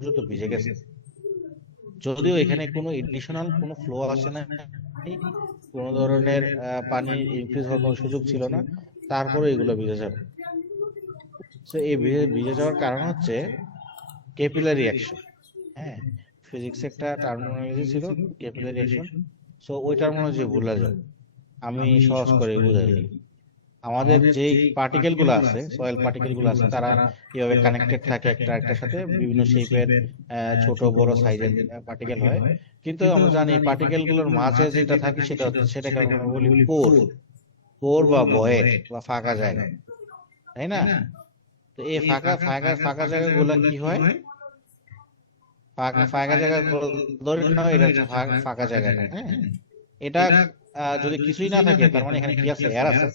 পর্যন্ত ভিজে গেছে, যদিও এখানে কোনো এডিশনাল কোনো ফ্লো আসে না, কোনো ধরনের পানি ইনক্রিজ হওয়ার কোনো সুযোগ ছিল না, তারপরে এগুলো ভিজে যাবে। তো এই ভিজে যাওয়ার কারণ হচ্ছে ক্যাপিলারি অ্যাকশন। হ্যাঁ, ফিজিক্স একটা টার্মিনোলজি ছিল ক্যাপিলারি অ্যাকশন। সো ওই টার্মিনোলজি ভুলে যাও, আমি সহজ করে বুঝাই দিই। আমাদের যে পার্টিকেল গুলো আছে, সয়েল পার্টিকেল গুলো আছে, তারা এভাবে কানেক্টেড থাকে একটা একটার সাথে, বিভিন্ন শেপের ছোট বড় সাইজের পার্টিকেল হয়। কিন্তু আমরা জানি পার্টিকেল গুলোর মাঝে যেটা থাকে সেটাকে আমরা বলি পোর। পোর বা ভয়েড বা ফাঁকা জায়গা, তাই না? তো এই ফাঁকা ফাঁকা ফাঁকা জায়গাগুলো কি হয়, ফাঁকা ফাঁকা জায়গা ধরে নাও এটা হচ্ছে ফাঁকা জায়গাটা। হ্যাঁ, এটা যদি কিছুই না থাকে, তার মানে এখানে কি আছে, এয়ার আছে।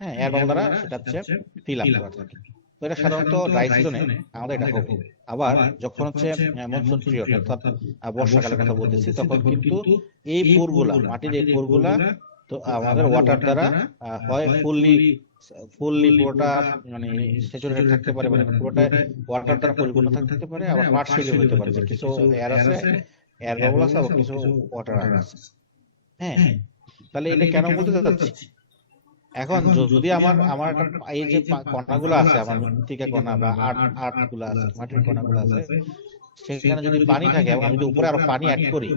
হ্যাঁ, এয়ার বাবল দ্বারা সেটা হচ্ছে ফিল আপ করা থাকে। তো এটা সাধারণত ড্রাই সিজনে আমাদের এটা হবে। আবার যখন হচ্ছে মনসুন পিরিয়ড, অর্থাৎ বর্ষাকালের কথা বলতেছি, তখন কিন্তু এই পোরগুলা, মাটির এই পোরগুলা তো আমাদের ওয়াটার দ্বারা হয় ফুললি ফুললি পুরোটা মানে স্যাচুরেটেড থাকতে পারে, মানে পুরোটা ওয়াটার দ্বারা পরিপূর্ণ থাকতে পারে, আবার পার্শিয়ালি হতে পারে যে কিছু এয়ার আছে, এয়ার বাবল আছে, আবার কিছু ওয়াটার আছে। হ্যাঁ, তাহলে এটা কেন বলতে চাচ্ছি, এখন যদি আমার আমার এই যে কণাগুলো আছে, আমার মৃত্তিকা কণা বা আর্ট আর্ট গুলো আছে, মাটির কণাগুলো আছে, সেখানে যদি পানি থাকে এবং আমি যদি উপরে আরো পানি অ্যাড করি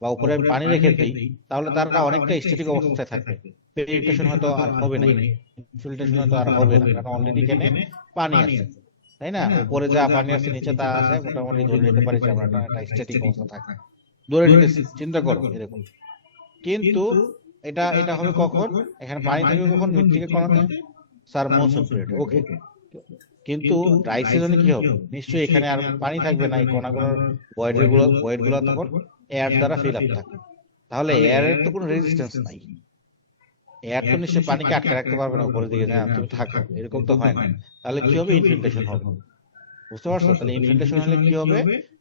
বা উপরে আমি পানি রেখে দিই, তাহলে তারা অনেকটা স্ট্যাটিক অবস্থায় থাকবে। পেনিট্রেশন হয়তো আর হবে না, ইনফিল্ট্রেশন হয়তো আর হবে না, কারণ অলরেডি এখানে পানি আছে, তাই না? উপরে যা পানি আছে নিচে তা আছে, মোটামুটি ধরে নিতে পারি যে আমরা একটা স্ট্যাটিক অবস্থা থাকে, ধরে নিতেছি, চিন্তা করো এরকম। কিন্তু এটা এটা হবে কখন, এখানে পানি থাকবে কখন, মৃত্তিকা কণাতে, স্যার মনসুন পিরিয়ড, ওকে। কিন্তু ড্রাই সিজনে কি হবে, নিশ্চয়ই এখানে আর পানি থাকবে না, এই কণাগুলোর ভয়েড গুলো তখন এয়ার দ্বারা ফিল আপ থাকে। তাহলে এয়ারের তো কোনো রেজিস্ট্যান্স নাই, এয়ার তো নিশ্চয়ই পানিকে আটকে রাখতে পারবে না উপরের দিকে, না তুমি থাকো, এরকম তো হয় না। তাহলে কি হবে, ইনফিল্ট্রেশন হবে। বুঝতে পারছো? তাহলে ইনফিল্ট্রেশন হলে কি হবে,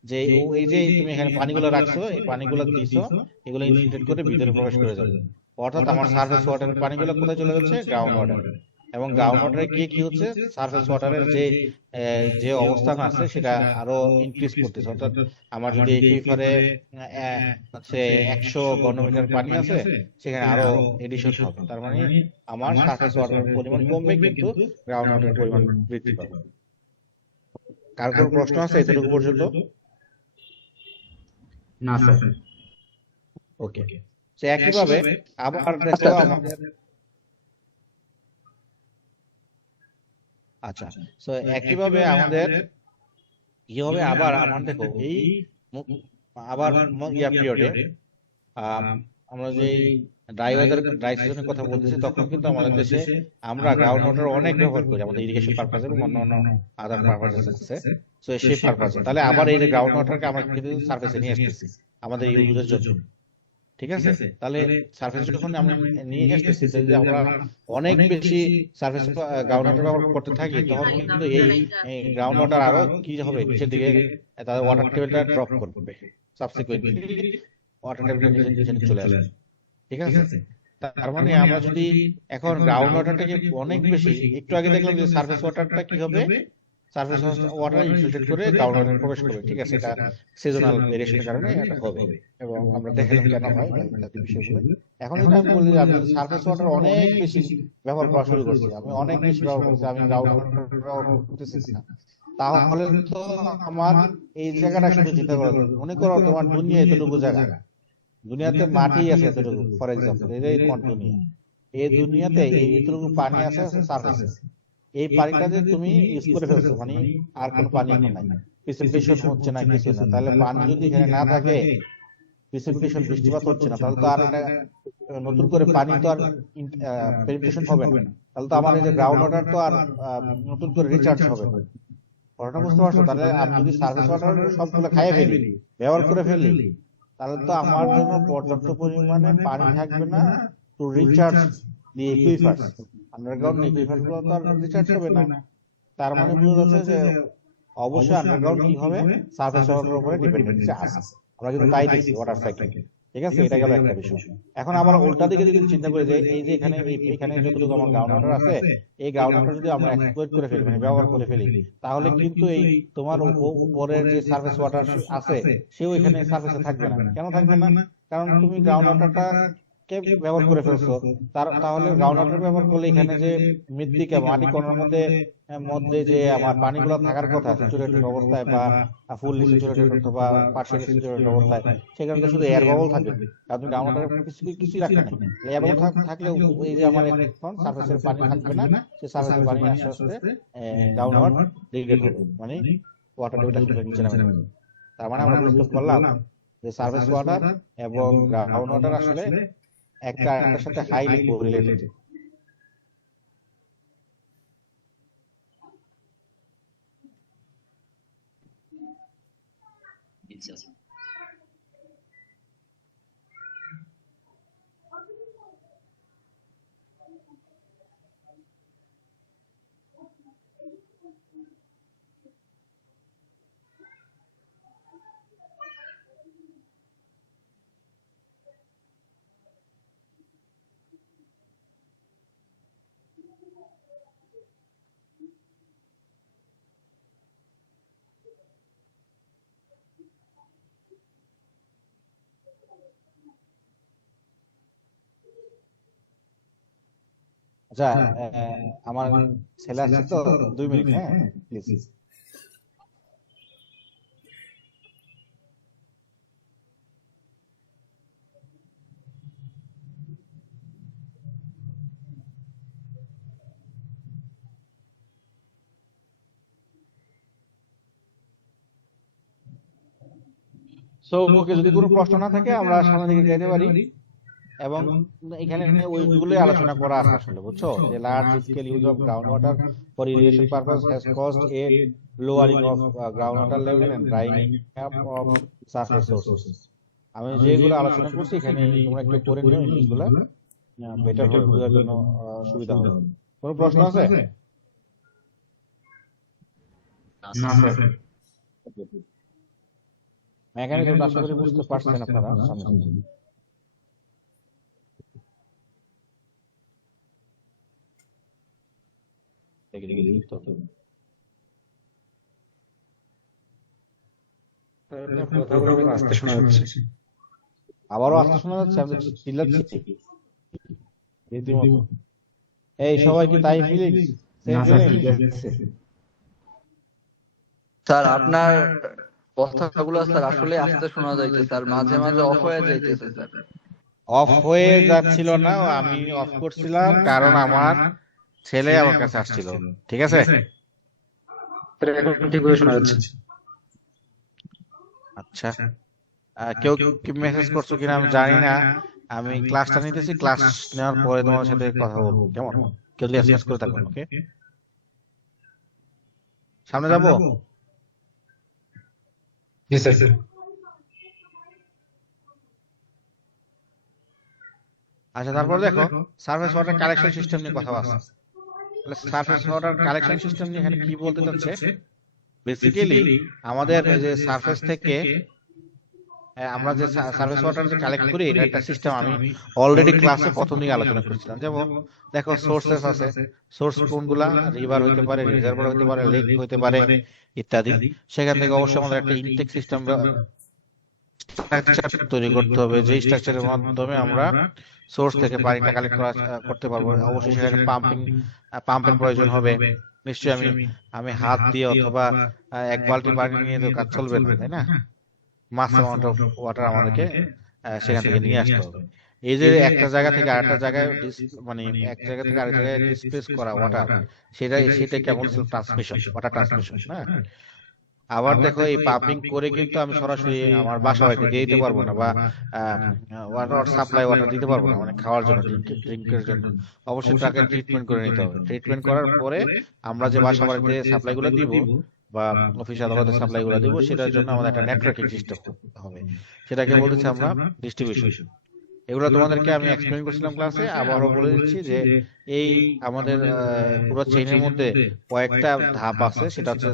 যে এই যে তুমি এখানে পানিগুলো রাখছো, এই পানিগুলো দিছো, এগুলো ইনফিল্ট্রেট করে ভিতরে প্রবেশ করে যাবে। অর্থাৎ আমার সারফেস ওয়াটারের পানিগুলো কোথায় চলে যাচ্ছে, গ্রাউন্ড ওয়াটারে। এবং গ্রাউন্ড ওয়াটারে গিয়ে কি হচ্ছে, সারফেস ওয়াটারের যে যে অবস্থান আছে সেটা আরো ইনক্রিজ করতেছে। অর্থাৎ আমার যদি একুইফারে হচ্ছে 100 ঘনমিটার পানি আছে, সেখানে আরো এডিশন হবে। তার মানে আমার সারফেস ওয়াটারের পরিমাণ কমবে, কিন্তু গ্রাউন্ড ওয়াটারের পরিমাণ বৃদ্ধি পাবে। কার কোনো প্রশ্ন আছে এতটুকু পর্যন্ত? না স্যার। ওকে, তো একইভাবে আবার দেখো আমাদের, আচ্ছা, তো একইভাবে আমাদের কি হবে, আবার আমার দেখো এই আবার ইয়া পিরিয়ডে আমরা যে ড্রাই সিজনের কথা বলতেছি, তখন কিন্তু আমাদের দেশে আমরা গ্রাউন্ড ওয়াটার অনেক ব্যবহার করি আমাদের ইরিগেশন পারপাস এবং অন্যান্য আদার পারপাসেস আছে। তো সেই পারপাসে তাহলে আবার এই যে গ্রাউন্ড ওয়াটারকে আমরা কিন্তু সার্ফেসে নিয়ে আসতেছি আমাদের ইউজের জন্য, ঠিক আছে? তাহলে সার্ফেস যখন আমরা নিয়ে আসতেছি, যদি আমরা অনেক বেশি সার্ফেস গ্রাউন্ড ওয়াটার ব্যবহার করতে থাকি, তখন কিন্তু এই গ্রাউন্ড ওয়াটার আরো কি হবে, নিচের দিকে তাদের ওয়াটার টেবিলটা ড্রপ করবে, সাবসিকুয়েন্টলি ওয়াটার টেবিলটা নিচে নিচে চলে আসবে, ঠিক আছে? তার মানে আমরা যদি এখন গ্রাউন্ড ওয়াটারটাকে অনেক বেশি, একটু আগে দেখলাম যে সার্ফেস ওয়াটারটা কি হবে, সারফেস ওয়াটার ইনফিল্ট্রেট করে গ্রাউন্ড ওয়াটারে প্রবেশ করবে, ঠিক আছে? এটা সিজনাল ভেরিয়েশনের কারণে এটা হবে, এবং আমরা দেখালাম কেন হয় বা ইত্যাদি বিষয়গুলো। এখন যদি আমি বলি যে আমি সারফেস ওয়াটার অনেক বেশি ব্যবহার করা শুরু করছি, আমি অনেক বেশি ব্যবহার করছি, আমি গ্রাউন্ড ওয়াটার ব্যবহার করতেছি না, তাহলে তো আমার এই জায়গাটা শুধু চিন্তা করো, মনে করো তোমার দুনিয়া এতটুকু জায়গা, দুনিয়াতে মাটি আছে এতটুকু, ফর এক্সাম্পল এই দুনিয়া, এই দুনিয়াতে এই এতটুকু পানি আছে সারফেসে, এই পানিটা যে তুমি ইউজ করে ফেলছো, মানে আর কোনো পানি এখন নাই, প্রিসিপিটেশন হচ্ছে না, কিছু না, তাহলে পানি যদি এখানে না থাকে, প্রিসিপিটেশন বৃষ্টিপাত হচ্ছে না, তাহলে তো আর এটা নতুন করে পানি তো আর পেনিট্রেশন হবে না, তাহলে তো আমার এই যে গ্রাউন্ড ওয়াটার তো আর নতুন করে রিচার্জ হবে না। ঘটনা বুঝতে পারছো? তাহলে আমি যদি সার্ফেস ওয়াটার সবগুলো খাইয়ে ফেলি, ব্যবহার করে ফেলি, তাহলে তো আমার জন্য পর্যাপ্ত পরিমাণে পানি থাকবে না টু রিচার্জ দি একুইফার্স, আন্ডারগ্রাউন্ড একুইফার্স গুলো তো আর রিচার্জ হবে না। তার মানে বোঝা যাচ্ছে যে অবশ্যই আন্ডারগ্রাউন্ড কি হবে, সারফেস ওয়াটারের উপরে ডিপেন্ডেন্সি আছে। আমরা কিন্তু তাই দেখছি ওয়াটার সাইকেল, ঠিক আছে, এটা গেল একটা বিষয়। এখন আবার উল্টা দিকে যদি চিন্তা করি যে এই যে এখানে এখানে যতটুকু আমার গ্রাউন্ড ওয়াটার আছে, এই গ্রাউন্ড ওয়াটার যদি আমরা এক্সপ্লয়েট করে ফেলি, মানে ব্যবহার করে ফেলি, তাহলে কিন্তু এই তোমার উপরের যে সারফেস ওয়াটার আছে, সেও এখানে সারফেসে থাকবে না। কেন থাকবে না? কারণ তুমি গ্রাউন্ড ওয়াটারটা কে ব্যবহার করে ফেলছো। তাহলে গ্রাউন্ড ওয়াটার ব্যবহার করলে এখানে যে মৃত্তিকা মাটি কণার মধ্যে মধ্যে যে আমার পানিগুলো থাকার কথা স্যাচুরেটেড অবস্থায় বা ফুললি স্যাচুরেটেড অথবা পার্শিয়ালি স্যাচুরেটেড অবস্থায়, সেখানে তো শুধু এয়ার বাবল থাকবে। আপনি গ্রাউন্ড ওয়াটার কিছুই রাখেন না। এয়ার বাবল থাকলে এই যে আমার এখন সারফেসের পানি থাকবে না, সেই সারফেসের পানি আস্তে আস্তে গ্রাউন্ড ওয়াটার ডিগ্রেড হবে, মানে ওয়াটার লেভেল আস্তে আস্তে নিচে নামে যাবে। তার মানে আমরা বুঝতে পারলাম যে সারফেস ওয়াটার এবং গ্রাউন্ড ওয়াটার আসলে একটা আরেকটার সাথে হাইলি কোরিলেটেড। আচ্ছা, আমার ছেলে আসছে তো, 2 মিনিট, হ্যাঁ প্লিজ। সো ওকে, যদি কোনো প্রশ্ন না থাকে আমরা সামনের দিকে যেতে পারি। এবং এখানে ওইগুলোই আলোচনা করা আছে আসলে, বুঝছো, যে large scale use of ground water for irrigation purpose has caused a lowering of ground water level and drying up of surface sources. আমি যেগুলো আলোচনা করছি এখানে তোমরা একটু পড়ে নিও, ইংলিশগুলো বেটার হবে, বোঝার জন্য সুবিধা হবে। কোনো প্রশ্ন আছে? না স্যার। এখানে কিন্তু আশা করি বুঝতে পারছেন আপনারা। সামনে আস্তে শোনা যাচ্ছে। আবারও আস্তে শোনা যাচ্ছে? আমি তো চিল্লাচ্ছি রীতিমতো। এই সবাই কি তাই ফিলিংস? Same feelings? স্যার আপনার কথাগুলো স্যার আসলে আস্তে শোনা যাইতেছে, স্যার মাঝে মাঝে অফ হয়ে যাইতেছে স্যার। অফ হয়ে যাচ্ছিল না, আমি অফ করছিলাম কারণ আমার ছেলে আমার কাছে আসছিল। ঠিক আছে, এখন ঠিকভাবে শোনা যাচ্ছে। আচ্ছা। কেউ কি মেসেজ করছো কিনা আমি জানি না। আমি ক্লাসটা নিতেছি, ক্লাস নেওয়ার পরে তোমার সাথে কথা বলবো, কেমন? কেউ যদি এসএমএস করে থাকবেন, ওকে? সামনে যাবো। জি স্যার। আচ্ছা, তারপর দেখো সারফেস ওয়াটার কালেকশন সিস্টেম নিয়ে কথা আছে। তাহলে সারফেস ওয়াটার কালেকশন সিস্টেম নিয়ে এখানে কি বলতে চাচ্ছে? বেসিক্যালি আমাদের যে সারফেস থেকে আমরা যে সারফেস ওয়াটার যে কালেক্ট করি, এটা একটা সিস্টেম আমি অলরেডি ক্লাসে প্রথম দিকে আলোচনা করেছিলাম। যেমন দেখো সোর্সেস আছে, সোর্স কোনগুলা? রিভার হইতে পারে, রিজার্ভার হইতে পারে, লেক হইতে পারে ইত্যাদি। সেখান থেকে অবশ্যই আমাদের একটা ইনটেক সিস্টেম স্ট্রাকচার তৈরি করতে হবে, যে স্ট্রাকচারের মাধ্যমে আমরা সোর্স থেকে পানিটা কালেক্ট করতে পারবো। অবশ্যই সেখানে পাম্পের প্রয়োজন হবে। নিশ্চয়ই আমি হাত দিয়ে অথবা এক বালতি পানি নিয়ে তো কাজ চলবে না, তাই না? মাস অ্যামাউন্ট অফ ওয়াটার আমাদেরকে সেখান থেকে নিয়ে আসতে হবে। এই যে একটা জায়গা থেকে আরেকটা জায়গায় মানে এক জায়গা থেকে আরেক জায়গায় ডিসপ্লেস করা ওয়াটার, সেটাই কেমন ট্রান্সমিশন, ওয়াটার ট্রান্সমিশন। হ্যাঁ, আবার দেখো এই পাম্পিং করে কিন্তু আমি সরাসরি আমার বাসা বাড়িতে দিয়ে দিতে পারবো না, বা ওয়াটার সাপ্লাই ওয়াটার দিতে পারবো না, মানে খাওয়ার জন্য, ড্রিঙ্কের জন্য। অবশ্যই তাকে ট্রিটমেন্ট করে নিতে হবে। ট্রিটমেন্ট করার পরে আমরা যে বাসা বাড়িতে সাপ্লাই গুলো দিব বা অফিস আদালতে সাপ্লাই গুলো দিব, সেটার জন্য আমাদের একটা নেটওয়ার্কিং সিস্টেম হবে। সেটাকে বলতেছি আমরা ডিস্ট্রিবিউশন। এগুলো তোমাদেরকে আমি এক্সপ্লেইন করছিলাম ক্লাসে, আবারও বলে দিচ্ছি যে এই আমাদের পুরো চেইনের মধ্যে কয়েকটা ধাপ আছে। সেটা হচ্ছে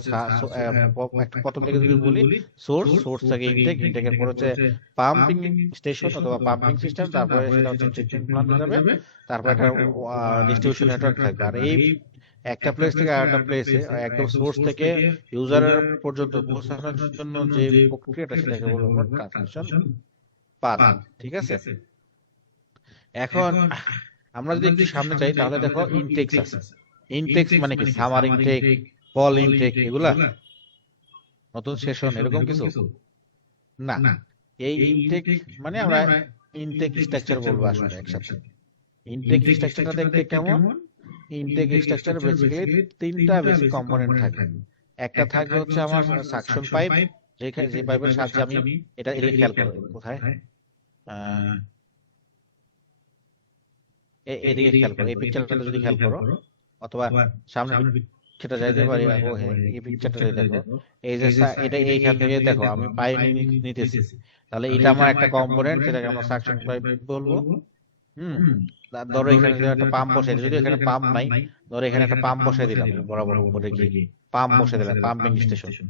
প্রথম থেকে যদি বলি সোর্স থেকে ইনটেকের পর হচ্ছে পাম্পিং স্টেশন অথবা পাম্পিং সিস্টেম, তারপরে সেটা হচ্ছে ট্রিটমেন্ট প্ল্যান্ট যাবে, তারপর একটা ডিস্ট্রিবিউশন নেটওয়ার্ক থাকবে। আর এই একটা প্লেস থেকে আরেকটা প্লেসে একদম সোর্স থেকে ইউজারের পর্যন্ত পৌঁছানোর জন্য যে প্রক্রিয়াটা সেটাকে বলবো ট্রান্সমিশন পাথ। ঠিক আছে, এখন আমরা যদি একটু সামনে যাই তাহলে দেখো ইনটেক্স আছে। ইনটেক্স মানে কি? সামার ইনটেক, ফল ইনটেক, এগুলা নতুন সেশন এরকম কিছু না। এই ইনটেক মানে আমরা ইনটেক স্ট্রাকচার বলবো আসলে একসাথে। ইনটেক স্ট্রাকচারটা দেখতে কেমন? ইনটেক স্ট্রাকচার বেসিক্যালি তিনটা বেসিক কম্পোনেন্ট থাকে। একটা থাকবে হচ্ছে আমার সাকশন পাইপ, যে পাইপের সাহায্যে আমি এদিকে খেয়াল করো, কোথায় এদিকে খেয়াল করো, এই পিকচারটা যদি খেয়াল করো অথবা সামনে সেটা যাইতে পারি, এই পিকচারটা দেখো, এই যে এটা এইখান থেকে দেখো আমি পাইপ নিতেছি, তাহলে এটা আমার একটা কম্পোনেন্ট, যেটাকে আমরা সাকশন পাইপ বলবো। ধরো এখানে একটা পাম্প বসাই, যদি এখানে পাম্প নাই, ধরো এখানে একটা পাম্প বসাই দিলাম বরাবর উপরে গিয়ে, পাম্প বসাই দিলাম, পাম্পিং স্টেশন,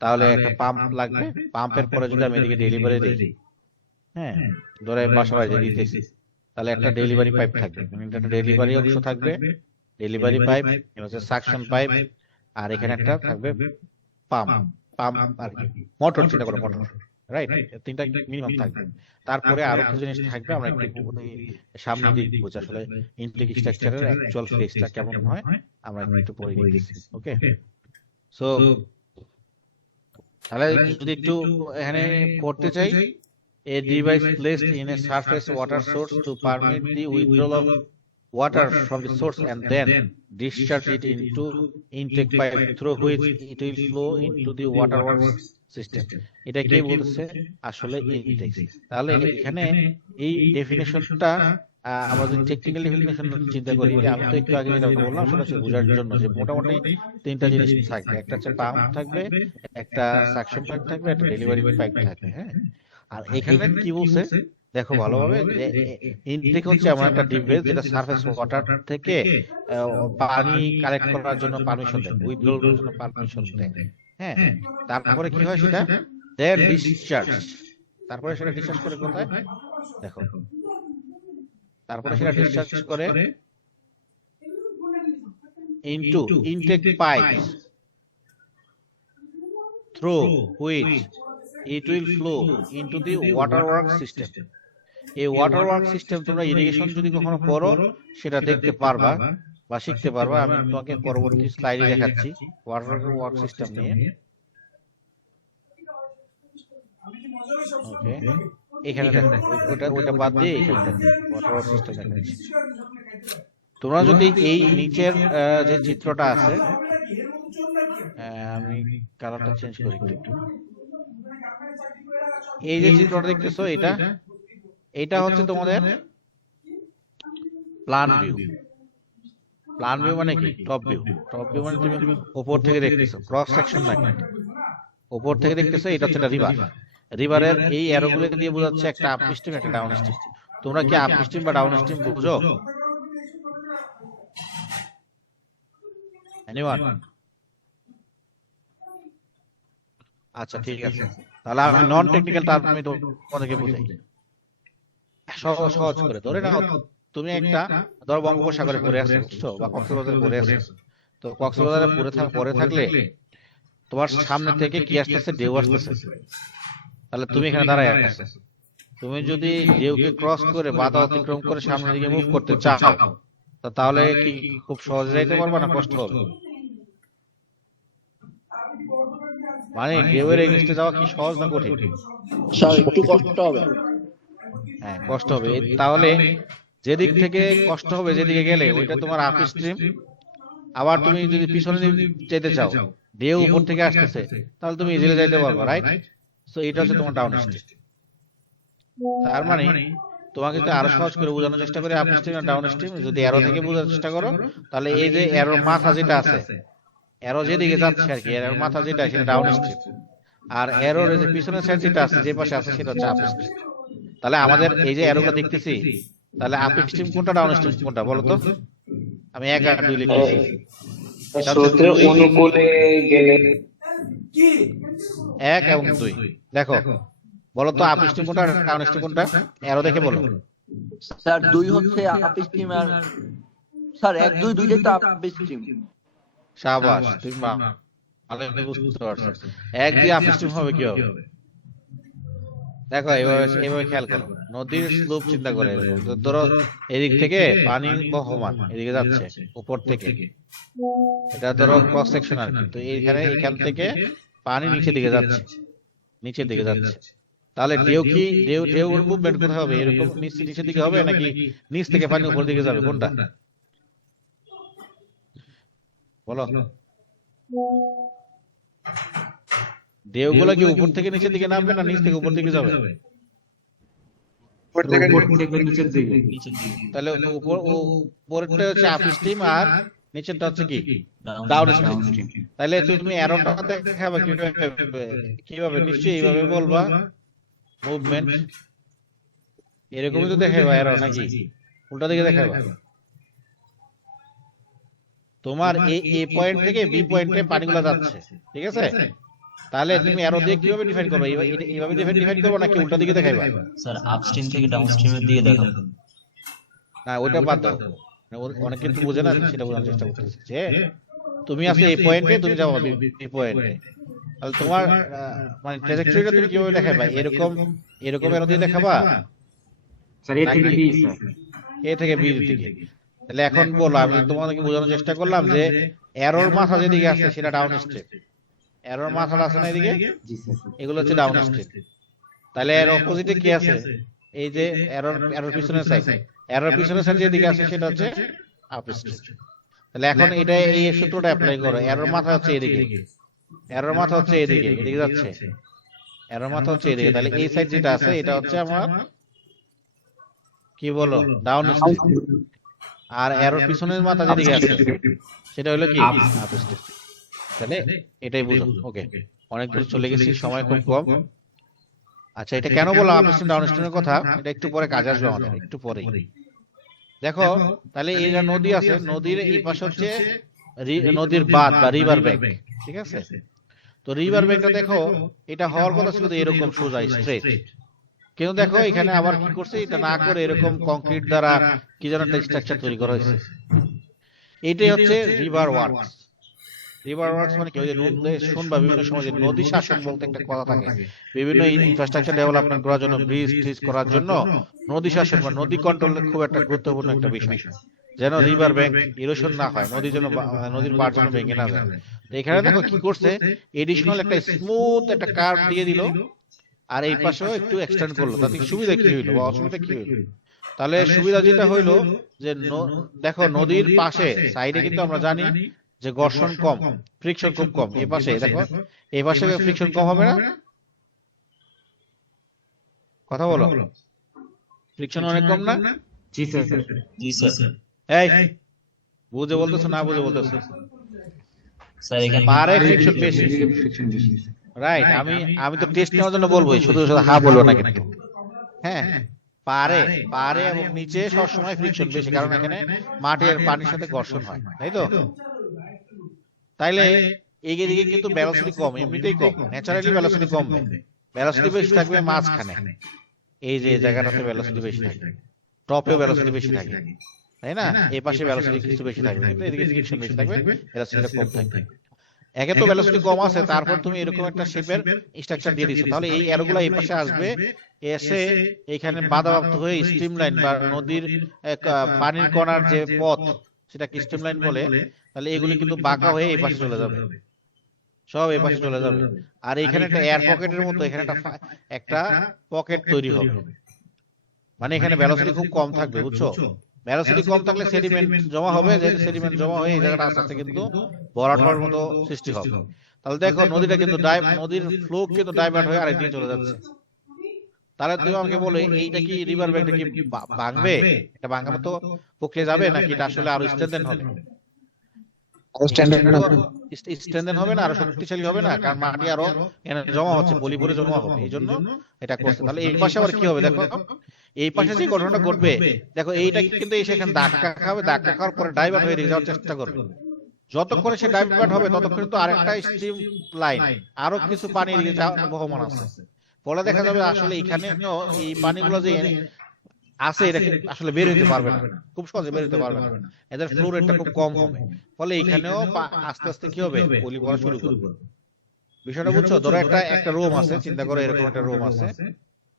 তাহলে একটা পাম্প লাগবে। পাম্পের পরে যদি আমি এদিকে ডেলিভারি দিই, হ্যাঁ ধরে বাসা বাড়িতে দিতেছি, তাহলে একটা ডেলিভারি পাইপ থাকবে, মানে একটা ডেলিভারি অংশ থাকবে, ডেলিভারি পাইপ, হচ্ছে সাকশন পাইপ, আর এখানে একটা থাকবে পাম্প, আর কি মোটর, চিন্তা করো মোটর, রাইট? তিনটা মিনিমাম থাকবে। তারপরে আরো কিছু জিনিস থাকবে, আমরা একটু সামনে দিক বুঝে আসলে ইনটেক স্ট্রাকচারের অ্যাকচুয়াল ফেসটা কেমন হয় আমরা একটু পরে দেখছি। ওকে, সো তাহলে যদি একটু এখানে করতে চাই, a device placed in a surface water source to permit the withdrawal of water from the source and then discharge it into intake pipe through which it will flow into the waterworks system. এটা কি বলছে? আসলে intact. তাহলে এখানে এই ডেফিনেশনটা আমরা যদি technical definition চিন্তা করি, আমি তো একটু আগে যেটা বললাম সেটা হচ্ছে বোঝার জন্য যে মোটামুটি তিনটা জিনিস থাকবে, একটা হচ্ছে পাম্প থাকবে, একটা সাকশন পাইপ থাকবে, একটা ডেলিভারি পাইপ থাকবে। হ্যাঁ, আর এখানে কি বলছে দেখো ভালোভাবে, যে ইনটেক হচ্ছে এমন একটা ডিভাইস যেটা সারফেস ওয়াটার থেকে পানি কালেক্ট করার জন্য পারমিশন দেয়, উইথড্রল করার জন্য পারমিশন দেয়। হ্যাঁ, তারপরে কি হয় সেটা দেন ডিসচার্জ, তারপরে সেটা ডিসচার্জ করে কোথায় দেখো, তারপরে সেটা ডিসচার্জ করে into intake pipe through which it will flow into the waterworks system. এই ওয়াটারওয়ার্ক সিস্টেম তোমরা ইরিগেশন যদি কখনো পড়ো সেটা দেখতে পারবা বা শিখতে পারবা। আমি তোমাকে পরবর্তী স্লাইডে দেখাচ্ছি ওয়াটারওয়ার্ক সিস্টেম নিয়ে। ওকে, এখানে দেখো ওটা বাদ দিয়ে এখানে ওয়াটারওয়ার্ক সিস্টেম দেখাচ্ছি। তোমরা যদি এই নিচের যে চিত্রটা আছে, আমি কালারটা চেঞ্জ করি একটু, এই যে চিত্রটা দেখতেছো এটা হচ্ছে তোমাদের প্ল্যান ভিউ। প্ল্যান ভিউ মানে কি? Top view. টপ ভিউ মানে তুমি উপর থেকে দেখতেছো, ক্রস সেকশন না, উপর থেকে দেখতেছো। এটা হচ্ছে একটা রিভার, রিভারের এই অ্যারোগুলো দিয়ে বোঝাচ্ছে একটা আপ স্ট্রিম একটা ডাউন স্ট্রিম। তোমরা কি আপ স্ট্রিম বা ডাউন স্ট্রিম বুঝো? এনিওয়ান? আচ্ছা ঠিক আছে, তাহলে আমি নন টেকনিক্যাল টার্ম আমি তোমাদেরকে বুঝাই সহজ করে। ধরে নাও তুমি একটা ধরো বঙ্গোপসাগরে পড়ে আসছো, বুঝছো, বা কক্সবাজারে পড়ে আসছো। তো কক্সবাজারে পড়ে থাকলে তোমার সামনে থেকে কি আসতেছে? ঢেউ আসতেছে। তাহলে তুমি এখানে দাঁড়ায় আছো। তুমি যদি ঢেউকে ক্রস করে বাধা অতিক্রম করে সামনের দিকে মুভ করতে চাও, তাহলে কি খুব সহজে যাইতে পারবা না কষ্ট হবে? মানে ঢেউয়ের এগেইনস্টে যাওয়া কি সহজ না কঠিন? একটু কষ্ট হবে। হ্যাঁ, কষ্ট হবে। তাহলে যেদিক থেকে কষ্ট হবে, যেদিকে গেলে ওইটা তোমার আপ স্ট্রিম। আবার তুমি যদি পিছনে যেতে চাও, ঢেউ উপর থেকে আসতেছে, তাহলে তুমি ইজিলি যাইতে পারবে, রাইট? সো এটা হচ্ছে তোমার ডাউন স্ট্রিম। তার মানে তোমাকে তো আরো সহজ করে বোঝানোর চেষ্টা করি আপ স্ট্রিম আর ডাউন স্ট্রিম। যদি অ্যারো থেকে বোঝার চেষ্টা করো, তাহলে এই যে অ্যারোর মাথা যেটা আছে, অ্যারো যেদিকে যাচ্ছে আর কি, অ্যারোর মাথা যেটা সেটা ডাউন স্ট্রিম, আর অ্যারোর যে পিছনের সাইড যেটা আছে, যে পাশে আছে, সেটা হচ্ছে আপ স্ট্রিম। তাহলে আমাদের এই যে অ্যারোগুলো দেখতেছি, তাহলে আপ স্ট্রিম কোনটা ডাউন স্ট্রিম কোনটা বলো তো? আমি 1 আর 2 লিখতেছি। এটা হচ্ছে স্রোতের 2, অনুকূলে গেলে 1 এবং 2। দেখো বলো তো আপ স্ট্রিম কোনটা ডাউন স্ট্রিম কোনটা, অ্যারো দেখে বলো। স্যার 2 হচ্ছে আপ স্ট্রিম, আর স্যার 1 2 দুইটাই তো আপ স্ট্রিম। শাবাশ, তুমি ভালো বুঝতে পারছো। 1 দিয়ে আপ স্ট্রিম হবে কি হবে? দেখো এইভাবে খেয়াল করো, নদীর স্লোপ চিন্তা করে এরকম। তো ধরো এদিক থেকে পানি বহমান এদিকে যাচ্ছে উপর থেকে, এটা ধরো ক্রস সেকশন আর কি। তো এখান থেকে পানি নিচের দিকে যাচ্ছে, নিচের দিকে যাচ্ছে। তাহলে ঢেউর মুভমেন্ট কোথায় হবে? এরকম নিচের দিকে হবে নাকি নিচ থেকে পানি উপর দিকে যাবে, কোনটা বলো? ঢেউগুলো কি উপর থেকে নিচের দিকে নামবে না নিচ থেকে উপর দিকে যাবে? উপর থেকে নিচের দিকে। তাহলে উপরেরটা হচ্ছে আপ স্ট্রিম আর নিচেরটা হচ্ছে কি ডাউন স্ট্রিম। তাহলে তুমি অ্যারোটা দেখাবে কিভাবে? নিশ্চয়ই এইভাবে বলবা, মুভমেন্ট এরকমই তো দেখাবা অ্যারো, নাকি উল্টা দিকে দেখাবা? তোমার এ পয়েন্ট থেকে বি পয়েন্টে পানিগুলো যাচ্ছে, ঠিক আছে? তাহলে তুমি অ্যারো দিয়ে কিভাবে ডিফাইন করবে? এইভাবে ডিফাইন করবে নাকি উল্টা দিকে দেখাইবা? স্যার আপস্ট্রিম থেকে ডাউনস্ট্রিমের দিকে দেখাবো। না, ওইটা বাদ দাও। অনেক কিছু বুঝে না, সেটা বোঝার চেষ্টা করতেছি যে তুমি আছো এই পয়েন্টে, তুমি যাও বি পয়েন্টে। তাহলে তোমার মানে ট্র্যাজেক্টরিটা তুমি কিভাবে দেখাবা? এরকম অ্যারো দিয়ে দেখাবা স্যার এ থেকে বি স্যার। এ থেকে বি দিকে? তাহলে এখন বলো, আমি তোমাদেরকে বোঝানোর চেষ্টা করলাম যে অ্যারোর মাথা যেদিকে আছে সেটা ডাউন স্ট্রিম, অ্যারোর মাথাটা আছে না এদিকে, জি স্যার। এগুলো হচ্ছে ডাউন স্ট্রিম। তাহলে এর অপোজিটে কি আছে? এই যে অ্যারোর পিছনের সাইড, অ্যারোর পিছনের সাইড যেদিকে আছে সেটা হচ্ছে আপ স্ট্রিম। তাহলে এখন এটা এই সূত্রটা অ্যাপ্লাই করো। অ্যারোর মাথা হচ্ছে এদিকে, অ্যারোর মাথা হচ্ছে এদিকে, এদিকে যাচ্ছে, অ্যারোর মাথা হচ্ছে এদিকে। তাহলে এই সাইড যেটা আছে এটা হচ্ছে আমার কি বলো, ডাউন স্ট্রিম। আর অ্যারোর পিছনের মাথা যেদিকে আছে সেটা হলো কি আপ স্ট্রিম। তাহলে এটাই বুঝো। ওকে, অনেক দূর চলে গেছি, সময় খুব কম। আচ্ছা, এটা কেন বললাম আপ স্ট্রিম ডাউন স্ট্রিমের কথা, এটা একটু পরে কাজে আসবে আমাদের, একটু পরেই। দেখো তাহলে এই যে নদী আছে, নদীর এই পাশে হচ্ছে নদীর বাঁধ বা রিভার ব্যাংক, ঠিক আছে? তো রিভার ব্যাংকটা দেখো, এটা হওয়ার কথা ছিল এরকম সোজা স্ট্রেট, কিন্তু দেখো এখানে আবার কি করছে, এটা না করে এরকম কংক্রিট দ্বারা কি যেন একটা স্ট্রাকচার তৈরি করা হয়েছে। এটাই হচ্ছে রিভার ওয়ার্কস। রিভার ওয়ার্কস মানে কি? ওই যে শুনবা বিভিন্ন সময় যে নদী শাসন বলতে একটা কথা থাকে, বিভিন্ন ইনফ্রাস্ট্রাকচার ডেভেলপমেন্ট করার জন্য, ব্রিজ ট্রিজ করার জন্য নদী শাসন বা নদী কন্ট্রোল খুব একটা গুরুত্বপূর্ণ একটা বিষয়, যেন রিভার ব্যাংক ইরোশন না হয়, নদী যেন নদীর পাড় যেন ভেঙে না যায়। তো এখানে দেখো কি করছে, এডিশনাল একটা স্মুথ একটা কার্ভ দিয়ে দিল, আর এই পাশেও একটু এক্সটেন্ড করলো। তাতে সুবিধা কি হইলো বা অসুবিধা কি হইলো? তাহলে সুবিধা যেটা হইলো যে দেখো নদীর পাশে সাইডে কিন্তু আমরা জানি যে ঘর্ষণ কম, ফ্রিকশন খুব কম। এই পাশে দেখো, এই পাশে ফ্রিকশন কম হবে না? কথা বলো, ফ্রিকশন অনেক কম না? জি স্যার। জি স্যার। এই বুঝে বলতেছো না বুঝে বলতেছো? স্যার এখানে পারে ফ্রিকশন বেশি, ফ্রিকশন বেশি। রাইট? আমি তো টেস্ট নেওয়ার জন্য বলবো, শুধু শুধু হ্যাঁ বলবো না কিন্তু। হ্যাঁ, পারে এবং নিচে সবসময় ফ্রিকশন বেশি, কারণ এখানে মাটি আর পানির সাথে ঘর্ষণ হয়, তাই তো? তাইলে এদিকে কিন্তু ভেলোসিটি কম, এমনিতেই কম, ন্যাচারালি ভেলোসিটি কমবে। ভেলোসিটি বেশি থাকবে মাঝখানে, এই যে জায়গাটাতে ভেলোসিটি বেশি থাকে, টপে ভেলোসিটি বেশি থাকে, তাই না? এই পাশে ভেলোসিটি কিছু বেশি থাকবে, কিন্তু এদিকে ফ্রিকশন বেশি থাকবে, ভেলোসিটিটা কম থাকবে। একে তো ভেলোসিটি কম আছে, তারপর তুমি এরকম একটা শেপের স্ট্রাকচার দিয়ে দিচ্ছ, তাহলে এই অ্যারোগুলো এই পাশে আসবে, এসে এখানে বাধাপ্রাপ্ত হয়ে স্ট্রিমলাইন বা নদীর পানির কণার যে পথ সেটাকে স্ট্রিমলাইন বলে, তাহলে এগুলি কিন্তু বাঁকা হয়ে এই পাশে চলে যাবে, সব এই পাশে চলে যাবে। আর এখানে একটা এয়ার পকেটের মতো এখানে একটা পকেট তৈরি হবে, মানে এখানে ভেলোসিটি খুব কম থাকবে, বুঝছো? ভেলোসিটি কম থাকলে সেডিমেন্ট জমা হবে, যে সেডিমেন্ট জমা হয়ে এই জায়গাটা আস্তে আস্তে কিন্তু ভরাট হওয়ার মতো সৃষ্টি হবে। তাহলে দেখো নদীটা কিন্তু নদীর ফ্লো কিন্তু ডাইভার্ট হয়ে আরেকদিকে চলে যাচ্ছে। তাহলে তুমি আমাকে বলো, এইটা কি রিভার ব্যাংকটা কি ভাঙবে? এটা ভাঙার মতো পক্ষে যাবে নাকি এটা আসলে আরো স্ট্রেনথেন হবে? স্ট্রেনথেন হবে না, আরো শক্তিশালী হবে না, কারণ মাটি আরো এখানে জমা হচ্ছে, পলি পরে জমা হবে, এই জন্য এটা করছে। তাহলে এই পাশে আবার কি হবে দেখো, এই পাশে যে ঘটনাটা ঘটবে দেখো, এইটা কিন্তু এসে এখানে ধাক্কা খাবে, ধাক্কা খাওয়ার পরে ডাইভার্ট হয়ে যাওয়ার চেষ্টা করবে। যতক্ষণ সে ডাইভার্ট হবে ততক্ষণ কিন্তু আরেকটা স্ট্রিম লাইন, আরো কিছু পানি এদিকে বহমান আছে। ফলে দেখা যাবে আসলে এখানেও এই পানিগুলো যে আছে এটা কিন্তু আসলে বের হইতে পারবে না, খুব সহজে বের হইতে পারবে না, এদের ফ্লো রেটটা খুব কম হবে। ফলে এখানেও আস্তে আস্তে কি হবে, পলি পড়া শুরু করবে। বিষয়টা বুঝছো? ধরো একটা রুম আছে, চিন্তা করো এরকম একটা রুম আছে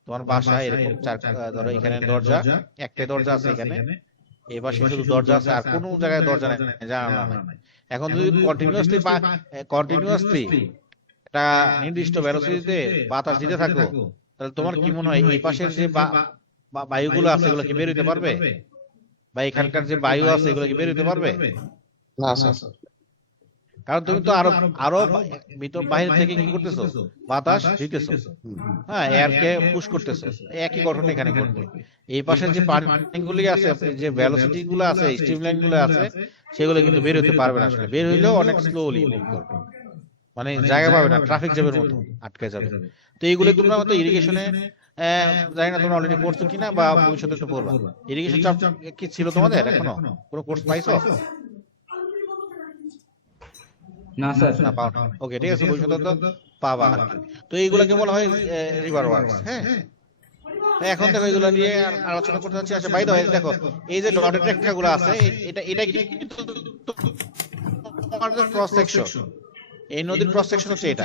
তোমার বাসায়, এরকম ধরো এখানে দরজা, একটা দরজা আছে এখানে, এই পাশে শুধু দরজা আছে, আর কোনো জায়গায় দরজা নেই, জানালা নাই। এখন যদি কন্টিনিউয়াসলি একটা নির্দিষ্ট ভেলোসিটিতে বাতাস দিতে থাকো, তাহলে তোমার কি মনে হয় এই পাশের যে বায়ুগুলো আছে এগুলো কি বের হইতে পারবে? বা এখানকার যে বায়ু আছে এগুলো কি বের হইতে পারবে? না স্যার। কারণ তুমি তো আরো আরো ভিতর বাইরে থেকে কি করতেছো, বাতাস দিতেছো, হ্যাঁ, এয়ারকে পুশ করতেছো। একই ঘটনা এখানে ঘটবে। এই পাশে যে পানিগুলি আছে, যে ভেলোসিটি গুলো আছে, স্ট্রিমলাইন গুলো আছে, সেগুলো কিন্তু বের হইতে পারবে না। আসলে বের হইলেও অনেক স্লোলি মুভ করবে, মানে জায়গা পাবে না, ট্রাফিক জ্যামের মতো আটকে যাবে। তো এইগুলো তোমরা হয়তো ইরিগেশনে জানি না তোমরা অলরেডি পড়ছো কিনা বা ভবিষ্যতে তো পড়বা। ইরিগেশন চাপ কি ছিল তোমাদের এখনো? কোনো কোর্স পাইছো? না স্যার। না, পাও না। ওকে, ঠিক আছে, ভবিষ্যতে তো পাবা আর কি। তো এইগুলোকে বলা হয় রিভার ওয়ার্কস। হ্যাঁ, এখন দেখো এগুলো নিয়ে আলোচনা করতে যাচ্ছি। আচ্ছা, বাই দ্য ওয়ে, দেখো এই যে ডটেড রেখাগুলো আছে, এটা কিন্তু তোমাদের ক্রস সেকশন, এই নদীর ক্রস সেকশন হচ্ছে এটা।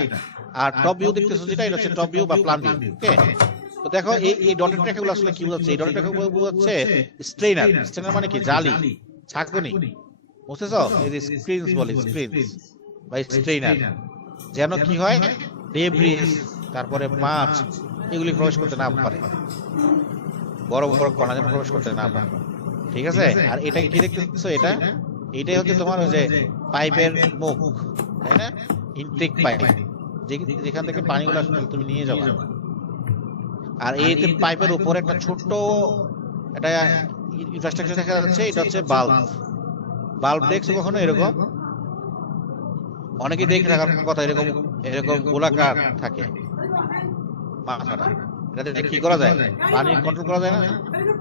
আর টপ ভিউ দেখতেছো যেটা, এটা হচ্ছে টপ ভিউ বা প্ল্যান ভিউ। ওকে, তো দেখো এই ডটেড রেখাগুলো আসলে কি বোঝাচ্ছে? এই ডটেড রেখাগুলো বোঝাচ্ছে স্ট্রেইনার। স্ট্রেইনার মানে কি? জালি, ছাঁকনি, বুঝতেছো? এই যে স্ক্রিনস বলে, স্ক্রিনস বা স্ট্রেইনার, যেন কি হয়, ডেব্রিস, তারপরে মাছ, এগুলি প্রবেশ করতে না পারে, বড় বড় কণা যেন প্রবেশ করতে না পারে। ঠিক আছে? আর এটা কি দেখতেছো? এটাই হচ্ছে তোমার ওই যে পাইপের মুখ, তাই না? ইনটেক পাইপ, যেখান থেকে পানিগুলো তুমি নিয়ে যাবে। আর এই যে পাইপের উপরে একটা ছোট্ট একটা ইনফ্রাস্ট্রাকচার দেখা যাচ্ছে, এটা হচ্ছে বাল্ব দেখছো কখনো এরকম? অনেকে দেখে থাকার কথা, এরকম এরকম গোলাকার থাকে মাথাটা। এটাতে কি করা যায়? পানি কন্ট্রোল করা যায় না?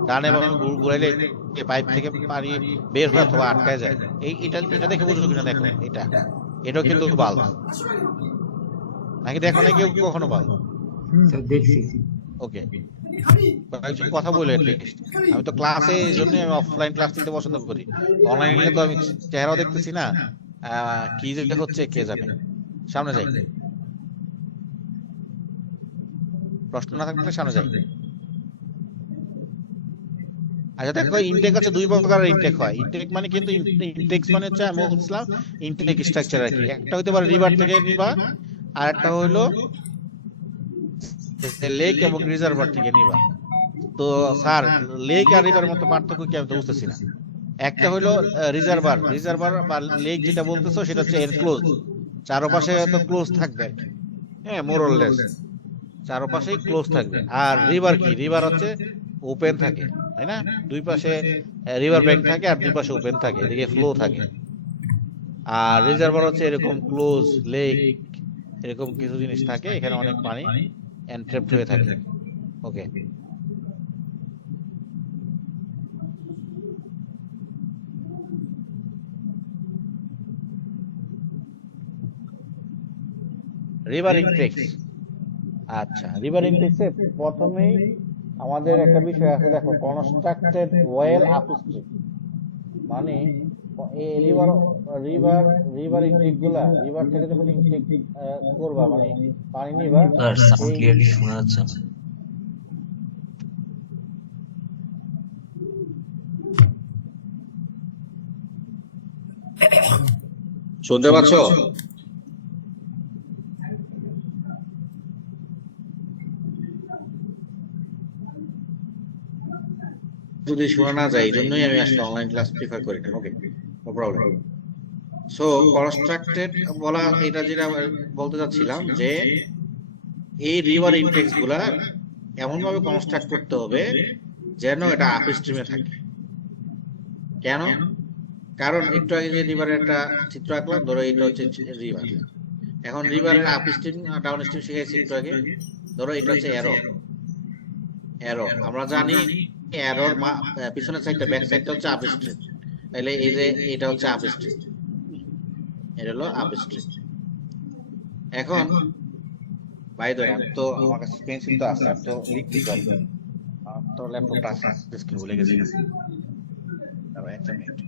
ডানে বামে ঘুরাইলে পাইপ থেকে পানি বের হয়ে অথবা আটকায় যায়। এটা দেখে বুঝছো কিনা দেখো, এটাও কিন্তু বাল্ব, নাকি দেখো না কেউ কখনো বাল্ব? স্যার দেখছি। ওকে, কয়েকজন কথা বলে লিস্ট। আমি তো ক্লাসে, এই জন্য আমি অফলাইন ক্লাস নিতে পছন্দ করি। অনলাইনে তো আমি চেহারাও দেখতেছি না, কি যে হচ্ছে কে জানে। সামনে যাই, প্রশ্ন না থাকলে সামনে যাই। আচ্ছা, দেখো ইনটেক আছে দুই প্রকারের ইনটেক হয়। ইনটেক মানে কিন্তু ইনটেক্স মানে হচ্ছে, আমি বলছিলাম ইনটেক স্ট্রাকচার আর কি। একটা হইতে পারে রিভার থেকে নিবা, আর একটা হইলো লেক এবং রিজার্ভার থেকে নিবা। তো স্যার, লেক আর রিভারের মধ্যে পার্থক্য কি আমি তো বুঝতেছি না। একটা হইলো রিজার্ভার বা লেক যেটা বলতেছো, সেটা হচ্ছে এনক্লোজ, চারপাশে তো ক্লোজ থাকবে আর কি, হ্যাঁ, মোর অর লেস চারপাশেই ক্লোজ থাকবে। আর রিভার কি? রিভার হচ্ছে ওপেন থাকে, তাই না? দুই পাশে রিভার ব্যাংক থাকে আর দুই পাশে ওপেন থাকে, এদিকে ফ্লো থাকে। আর রিজার্ভার হচ্ছে এরকম ক্লোজ লেক, এরকম কিছু জিনিস থাকে, এখানে অনেক পানি এনট্র্যাপড হয়ে থাকে। ওকে, রিভার ইনটেক্স। আচ্ছা, রিভার ইনটেক্সে প্রথমেই আমাদের একটা বিষয় আছে, দেখো, কনস্ট্রাক্টেড ওয়েল আপস্ট্রিম, মানে এই রিভার ইনটেক গুলা, রিভার থেকে যখন ইনটেক করবা, মানে পানি নিবা, স্যার সাউন্ড ক্লিয়ারলি শোনা যাচ্ছে না। শুনতে পাচ্ছ? যদি শোনা না যায়, এই জন্যই আমি আসলে অনলাইন ক্লাস প্রিফার করি না। ওকে, নো প্রবলেম। সো কনস্ট্রাক্টেড বলা, এটা যেটা বলতে চাচ্ছিলাম, যে এই রিভার ইনটেক্স গুলা এমন ভাবে কনস্ট্রাক্ট করতে হবে যেন এটা আপস্ট্রিমে থাকে। কেন? কারণ একটু আগে যে রিভারের একটা চিত্র আঁকলাম, ধরো এটা হচ্ছে রিভার। এখন রিভারের আপ স্ট্রিম ডাউন স্ট্রিম শিখেছি একটু আগে। ধরো এটা হচ্ছে অ্যারো। অ্যারো আমরা জানি অ্যারোর পিছনের সাইডটা ব্যাক সাইডটা হচ্ছে আপ স্ট্রিম। তাহলে এই যে এটা হচ্ছে আপ স্ট্রিম, এটা হলো আপ স্ট্রিম। এখন বাই দ্য ওয়ে, তো আমার কাছে পেন্সিল তো আছে, আমি তো লিখতে পারি, তো ল্যাপটপটা আছে, স্ক্রিন ভুলে গেছি। তারপর একটা মিনিট।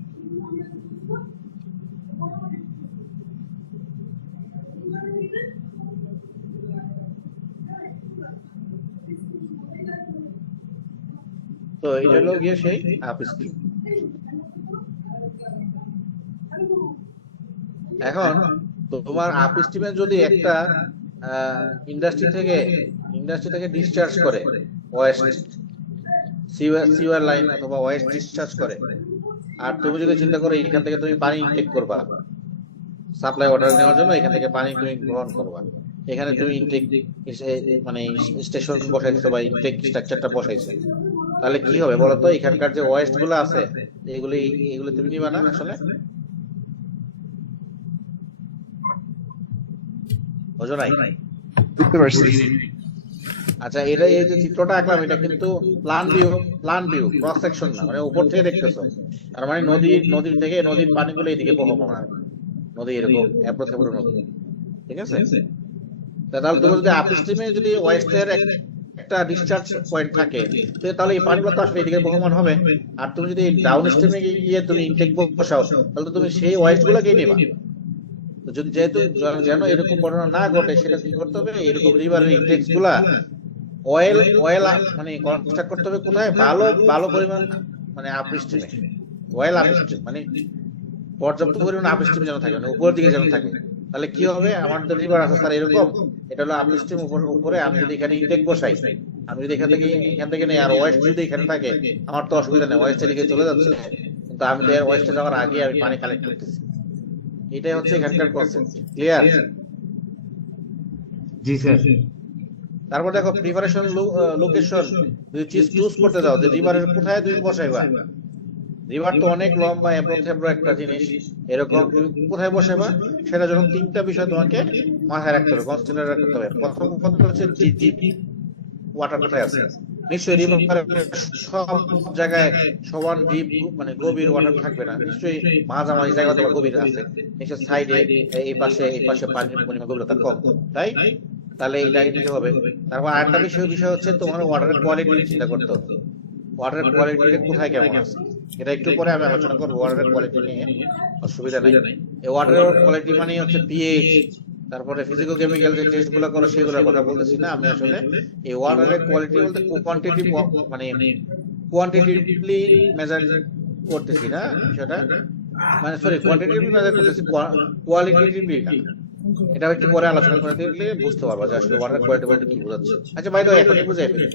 তো এটা হলো গিয়ে সেই আপ স্ট্রিম। এখন তোমার আপ স্ট্রিমে যদি একটা ইন্ডাস্ট্রি থেকে ডিসচার্জ করে ওয়েস্ট, সিওয়ার লাইন অথবা ওয়েস্ট ডিসচার্জ করে, আর তুমি যদি চিন্তা করো এখান থেকে তুমি পানি ইনটেক করবা সাপ্লাই ওয়াটার নেওয়ার জন্য, এখান থেকে পানি তুমি গ্রহণ করবা, এখানে তুমি ইনটেক মানে স্টেশন বসাইছো বা ইনটেক স্ট্রাকচারটা বসাইছো, তাহলে কি হবে বলো তো? এখানকার যে ওয়েস্ট গুলো আছে এগুলি তুমি নিবা না আসলে, বুঝো নাই? বুঝতে পারছি। আচ্ছা, এটা এই যে চিত্রটা আঁকলাম এটা কিন্তু প্ল্যান ভিউ ক্রস সেকশন না, মানে উপর থেকে দেখতেছো। তার মানে নদীর থেকে নদীর পানিগুলো এইদিকে বহমান, নদী এরকম অ্যাপ্রোচ নদী, ঠিক আছে? তাহলে তুমি যদি আপ স্ট্রিমে যদি ওয়েস্টের একটা ডিসচার্জ পয়েন্ট থাকে, তাহলে এই পানিগুলো তো আসলে এদিকে বহমান হবে। আর তুমি যদি ডাউন স্ট্রিমে গিয়ে তুমি ইনটেক বসাও, তাহলে তো তুমি সেই ওয়েস্ট গুলোকেই নেবা। তো যদি যেহেতু যেন এরকম ঘটনা না ঘটে, সেটা কি করতে হবে? এরকম রিভারের ইনটেক্স গুলা অয়েল মানে কনস্ট্রাক্ট করতে হবে কোথায়? ভালো পরিমাণ মানে আপ স্ট্রিমে, অয়েল আপ স্ট্রিম মানে পর্যাপ্ত পরিমাণ আপ স্ট্রিম যেন থাকে, মানে উপরের দিকে যেন থাকে। তাহলে কি হবে? আমার তো রিভার আছে স্যার এরকম, এটা হলো আপ স্ট্রিম উপরে, আমি যদি এখানে ইনটেক বসাই, আমি যদি এখান থেকে নেই আর ওয়েস্ট যদি এখানে থাকে, আমার তো অসুবিধা নেই, ওয়েস্টের দিকে চলে যাচ্ছে, কিন্তু আমি তো ওয়েস্টে যাওয়ার আগে আমি পানি কালেক্ট করতেছি। এটাই হচ্ছে এখানকার কনসেপ্ট। ক্লিয়ার? জি স্যার। তারপর দেখো প্রিপারেশন লোকেশন যদি চুজ করতে যাও যে রিভারের কোথায় তুমি বসাইবা। রিভার তো অনেক লম্বা এবড়ো একটা জিনিস, এরকম তুমি কোথায় বসাইবা সেটা যখন তিনটা বিষয় তোমাকে মাথায় রাখতে হবে, কনসিডার রাখতে হবে। প্রথম কথা হচ্ছে ডিপ ওয়াটার কোথায় আছে। নিশ্চয়ই রিভার সব জায়গায় সমান ডিপ মানে গভীর ওয়াটার থাকবে না, নিশ্চয়ই মাঝামাঝি জায়গাতে গভীর আছে, নিশ্চয়ই সাইডে এই পাশে পানির পরিমাণ গভীরতা কম, তাই? তাহলে এটা নিতে হবে। তারপর আরেকটা বিষয় হচ্ছে তোমার ওয়াটারের কোয়ালিটি চিন্তা করতে হবে। ওয়াটারের কোয়ালিটি কোথায় কেমন আছে, এটা একটু পরে আমি আলোচনা করবো ওয়াটারের কোয়ালিটি নিয়ে, অসুবিধা নেই। এই ওয়াটারের কোয়ালিটি মানে হচ্ছে পিএইচ, তারপরে ফিজিক্যাল কেমিক্যাল যে টেস্ট গুলো করে সেগুলোর কথা বলতেছি না আমি। আসলে এই ওয়াটারের কোয়ালিটি বলতে কোয়ান্টিটিভ মানে কোয়ান্টিটিভলি মেজার করতেছি না বিষয়টা, মানে সরি কোয়ান্টিটিভলি মেজার করতেছি, কোয়ালিটিভলি না। এটা একটু পরে আলোচনা করে দিলে বুঝতে পারবা যে আসলে ওয়াটার কোয়ালিটি বলতে কি বোঝাচ্ছে। আচ্ছা ভাই, তো এখনই বুঝাই ফেলি।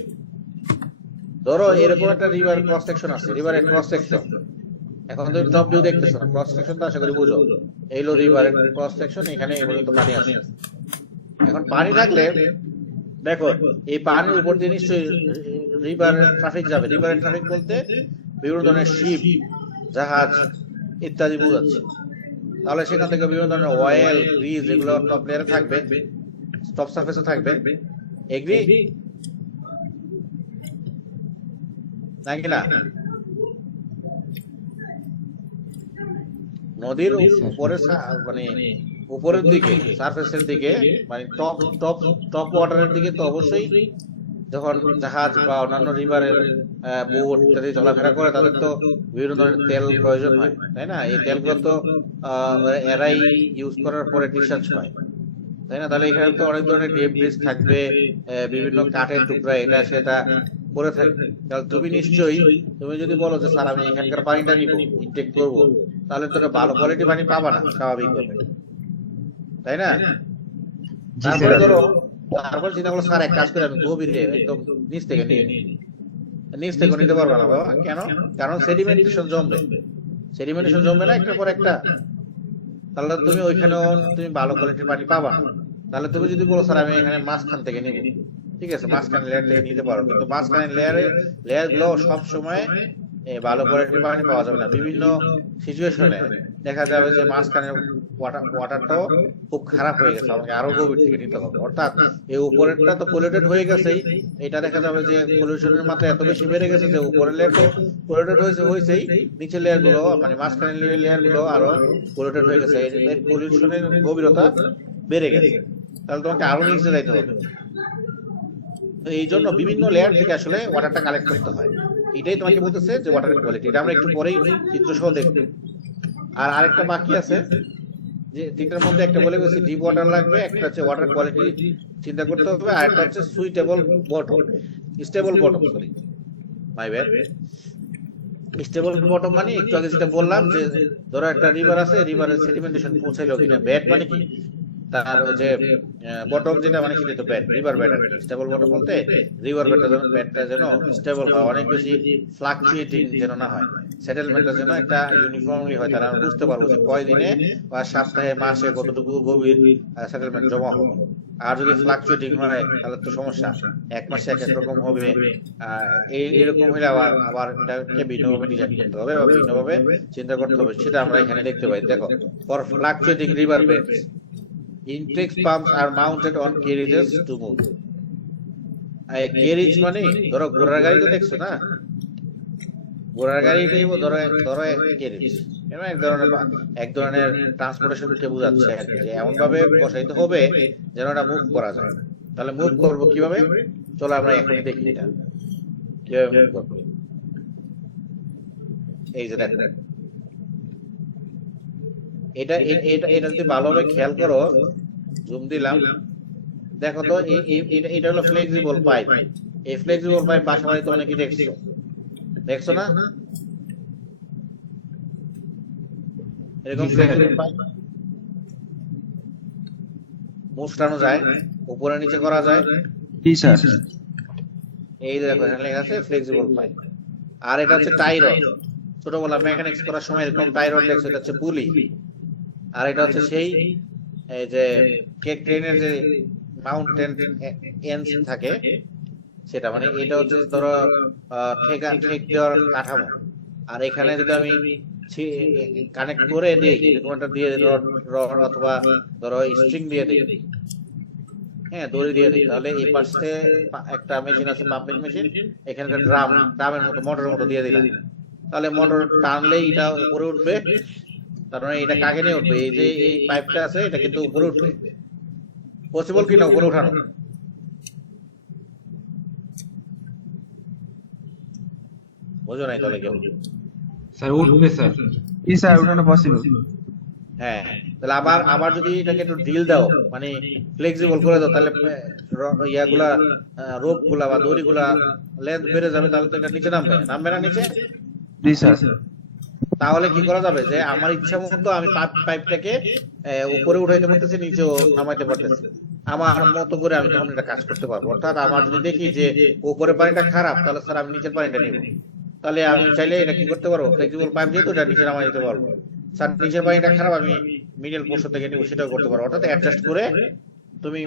ধরো এরকম একটা রিভার ক্রস সেকশন আছে, রিভারের ক্রস সেকশন। এখন তুমি টপ ভিউ দেখতেছো না, ক্রস সেকশন তো আশা করি বুঝো। এই হলো রিভারের ক্রস সেকশন, এখানে এই পর্যন্ত পানি আছে। এখন পানি থাকলে দেখো এই পানির উপর দিয়ে নিশ্চয়ই রিভারের ট্রাফিক যাবে। রিভারের ট্রাফিক বলতে বিভিন্ন ধরনের শিপ, জাহাজ ইত্যাদি বোঝাচ্ছে। তাহলে সেখান থেকে বিভিন্ন ধরনের অয়েল, গ্রিজ এগুলো টপ লেয়ারে থাকবে, টপ সারফেসে থাকবে। এগ্রি নাকি না? নদীর মানে উপরের দিকে সারফেসের দিকে মানে টপ ওয়াটারের দিকে তো অবশ্যই যখন জাহাজ বা অন্যান্য রিভারের বোট ইত্যাদি চলাফেরা করে তাদের তো বিভিন্ন ধরনের তেল প্রয়োজন হয়, তাই না? এই তেলগুলো তো এরাই ইউজ করার পরে ডিসচার্জ হয়, তাই না? তাহলে এখানে তো অনেক ধরনের ডেব্রিজ থাকবে, বিভিন্ন কাঠের টুকরা এটা সেটা পড়ে থাকবে। তাহলে তুমি নিশ্চয়ই তুমি যদি বলো যে স্যার আমি এখানকার পানিটা নিবো, ইনটেক করবো, তাহলে তো ভালো কোয়ালিটি পানি পাবা না স্বাভাবিকভাবে, তাই না? তারপরে ধরো তারপর চিন্তা করলো স্যার এক কাজ করে আমি গভীরে একদম নিচ থেকে নিতে পারবো না বাবা। কেন? কারণ সেডিমেন্টেশন জমবে না একটার পর একটা। তাহলে তুমি ওইখানেও তুমি ভালো কোয়ালিটির পানি পাবা না। তাহলে তুমি যদি বলো স্যার আমি এখানে মাঝখান থেকে নিবো, ঠিক আছে, মাঝখানে লেয়ার থেকে নিতে পারো, কিন্তু মাঝখানে লেয়ার গুলো সবসময় ভালো কোয়ালিটির পানি পাওয়া যাবে না। বিভিন্ন সিচুয়েশনে দেখা যাবে যে মাঝখানের ওয়াটারটাও খুব খারাপ হয়ে গেছে, আমাকে আরো গভীর থেকে নিতে হবে। অর্থাৎ এই উপরেরটা তো পলিউটেড হয়ে গেছেই, এটা দেখা যাবে যে পলিউশনের মাত্রা এত বেশি বেড়ে গেছে যে উপরের লেয়ার তো পলিউটেড হয়েছেই, নিচের লেয়ার গুলো মানে মাঝখানের লেয়ার গুলো আরো পলিউটেড হয়ে গেছে, এর পলিউশনের গভীরতা বেড়ে গেছে। তাহলে তোমাকে আরো নিচে যাইতে হবে। তো এই জন্য বিভিন্ন লেয়ার থেকে আসলে ওয়াটারটা কালেক্ট করতে হয়। এটাই তোমাকে বলতেছে যে ওয়াটার কোয়ালিটি। এটা আমরা একটু পরেই চিত্র সহ দেখব। আর আরেকটা বাকি আছে, যে তিনটার মধ্যে একটা বলে গেছি ডিপ ওয়াটার লাগবে, একটা হচ্ছে ওয়াটার কোয়ালিটি চিন্তা করতে হবে, আর একটা হচ্ছে suitable bottom, stable bottom, sorry my bad. Stable bottom মানে একটু আগে যেটা বললাম যে ধরো একটা রিভার আছে, রিভারের সেডিমেন্টেশন পৌঁছাইলো কিনা। ব্যাড মানে কি, তার যে বটম যেটা মানে সেটা তো bad, river bad. Stable bottom বলতে রিভার ব্যাডটা যেন স্টেবল হয়, অনেক বেশি ফ্লাকচুয়েটিং যেন না হয়, সেটেলমেন্টটা যেন একটা ইউনিফর্মলি হয়, তাহলে আমরা বুঝতে পারবো যে কয় দিনে বা সপ্তাহে মাসে কতটুকু গভীর সেটেলমেন্ট জমা হবে। আর যদি ফ্লাকচুয়েটিং হয় তাহলে তো সমস্যা, এক মাসে এক এক রকম হবে। এরকম হলে আবার আবার এটাকে ভিন্নভাবে ডিজাইন করতে হবে বা ভিন্নভাবে চিন্তা করতে হবে, সেটা আমরা এখানে দেখতে পাই। দেখো, for fluctuating river beds intake pumps are mounted on carriages to move. Carriage মানে ধরো ঘোড়ার গাড়ি তো দেখছো না, ঘোড়ার গাড়িটাই ধরো ধরো ক্যারেজ, এক ধরনের ট্রান্সপোর্টেশনকে বোঝাচ্ছে আর কি, যে এমন ভাবে বসাইতে হবে যেন এটা মুভ করা যায়। তাহলে মুভ করবো কিভাবে, চলো আমরা এখনই দেখি এটা কিভাবে মুভ করবো। এই যে দেখো, এটা এটা এটা যদি ভালোভাবে খেয়াল করো, জুম দিলাম, দেখো তো এটা হলো ফ্লেক্সিবল পাইপ। এই ফ্লেক্সিবল পাইপ বাসা বাড়িতে অনেকেই দেখছো না, এরকম ফ্লেক্সিবল পাইপ মুছটানো যায়, উপরে নিচে করা যায়। জি স্যার। এই যে দেখো এখানে লেখা আছে ফ্লেক্সিবল পাইপ। আর এটা হচ্ছে টাই রড, ছোটবেলা মেকানিক্স করার সময় এরকম টাই রড দেখছো, এটা হচ্ছে পুলি। আর এটা হচ্ছে সেই এই যে ট্রেনের যে মাউন্টেন এন্ড থাকে সেটা, মানে এটা হচ্ছে ধরো ঠেক দেওয়ার কাঠামো। আর এখানে যদি আমি কানেক্ট করে দিই, এরকম একটা দিয়ে রড অথবা ধরো স্ট্রিং দিয়ে দিই, হ্যাঁ দড়ি দিয়ে দিই, তাহলে এই পাশে একটা মেশিন আছে, পাম্পিং মেশিন, এখানে একটা ড্রামের মতো মোটরের মতো দিয়ে দিলাম, তাহলে মোটর টানলেই এটা উপরে উঠবে। তার মানে এটা কাকে নিয়ে উঠবে, এই যে এই পাইপটা আছে এটা কিন্তু উপরে উঠবে। পসিবল কিনা উপরে উঠানো? বুঝো নাই তাহলে কেউ? স্যার উঠবে স্যার। জি স্যার, ওটা পসিবল। হ্যাঁ, তাহলে আবার আবার যদি এটাকে একটু ঢিল দাও, মানে ফ্লেক্সিবল করে দাও, তাহলে ইয়াগুলা রোপ গুলা বা দড়ি গুলা লেন্থ বেড়ে যাবে, তাহলে তো এটা নিচে নামবে না নিচে। জি স্যার। তাহলে কি করা যাবে, যে আমার ইচ্ছা মতো আমি পাইপটাকে উপরে উঠাইতে পারতেছি, নিচেও নামাইতে পারতেছি, আমার মতো করে আমি তখন এটা কাজ করতে পারবো। অর্থাৎ আমার যদি দেখি যে উপরে পানিটা খারাপ, তাহলে স্যার আমি নিচের পানিটা নিব, তাহলে আমি চাইলে এটা কি করতে পারবো, ফ্লেক্সিবল পাইপ যেহেতু এটা নিচে নামাই দিতে পারবো। স্যার নিচের পানিটা খারাপ, আমি মিডল পোর্শন থেকে নিব, সেটাও করতে পারবো। অর্থাৎ অ্যাডজাস্ট করে তুমি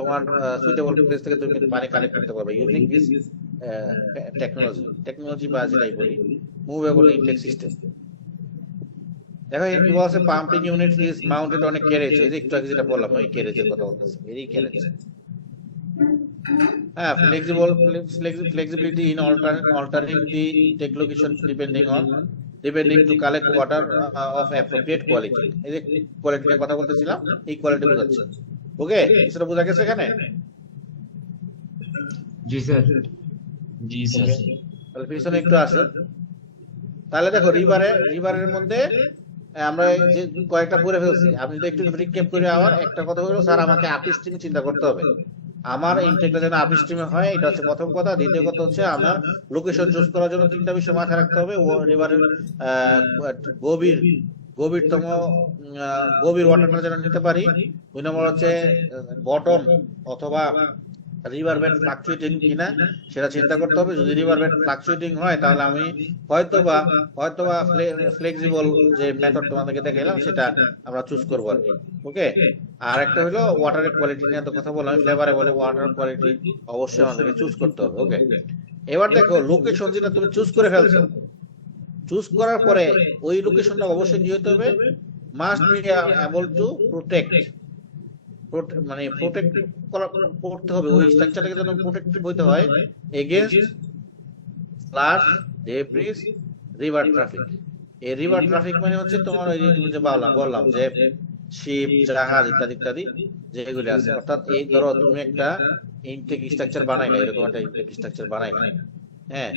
তোমার সুইটেবল প্লেস থেকে তুমি পানি কালেক্ট করতে পারবে ইউজিং দিস টেকনোলজি বা যেটাই বলি মুভেবল ইনটেক সিস্টেম। দেখো এর কি বলছে, pumping unit is mounted on a carriage. এই যে একটু আগে যেটা বললাম ওই ক্যারেজের কথা বলতেছে, এই ক্যারেজ। হ্যাঁ, flexibility in altering the intake location depending to collect water of appropriate quality. এই যে কোয়ালিটি নিয়ে কথা বলতেছিলাম, এই কোয়ালিটি বোঝাচ্ছে। ওকে, সেটা বোঝা গেছে এখানে? জি স্যার। জি স্যার। তাহলে পিছনে একটু আসো। তাহলে দেখো রিভারের মধ্যে আমরা যে কয়েকটা পড়ে ফেলছি, আমি যদি একটু রিক্যাপ করি, আবার একটা কথা হলো স্যার আমাকে আপস্ট্রিম চিন্তা করতে হবে, আমার ইনটেকটা যেন আপস্ট্রিমে হয়, এটা হচ্ছে প্রথম কথা। দ্বিতীয় কথা হচ্ছে আমার লোকেশন চুজ করার জন্য তিনটা বিষয় মাথায় রাখতে হবে। রিভারের গভীরতম গভীর ওয়াটারটা যেন নিতে পারি। 2 নম্বর হচ্ছে বটম অথবা রিভার বেড ফ্লাকচুয়েটিং কিনা সেটা চিন্তা করতে হবে। যদি রিভার বেড ফ্লাকচুয়েটিং হয় তাহলে আমি হয়তোবা ফ্লেক্সিবল যে মেথড তোমাদেরকে দেখাইলাম সেটা আমরা চুজ করবো আর কি। ওকে, আর একটা হলো ওয়াটারের কোয়ালিটি নিয়ে তো কথা বললাম, ফ্লেভারে বলে ওয়াটার কোয়ালিটি অবশ্যই আমাদেরকে চুজ করতে হবে। ওকে, এবার দেখো লোকেশন যেটা তুমি চুজ করে ফেলছো, চুজ করার পরে ওই লোকেশনটা অবশ্যই কি হতে হবে, must be able to protect, মানে প্রোটেক্ট করতে হবে, ওই স্ট্রাকচারটাকে যেন প্রোটেক্টিভ হইতে হয় against flood, debris, river traffic. এই রিভার ট্রাফিক মানে হচ্ছে তোমার ওই যে তুমি যে বললাম যে শিপ, জাহাজ ইত্যাদি ইত্যাদি যেগুলি আছে, অর্থাৎ এই ধরো তুমি একটা ইনটেক স্ট্রাকচার বানাইলা, এরকম একটা ইনটেক স্ট্রাকচার বানাইলা, হ্যাঁ,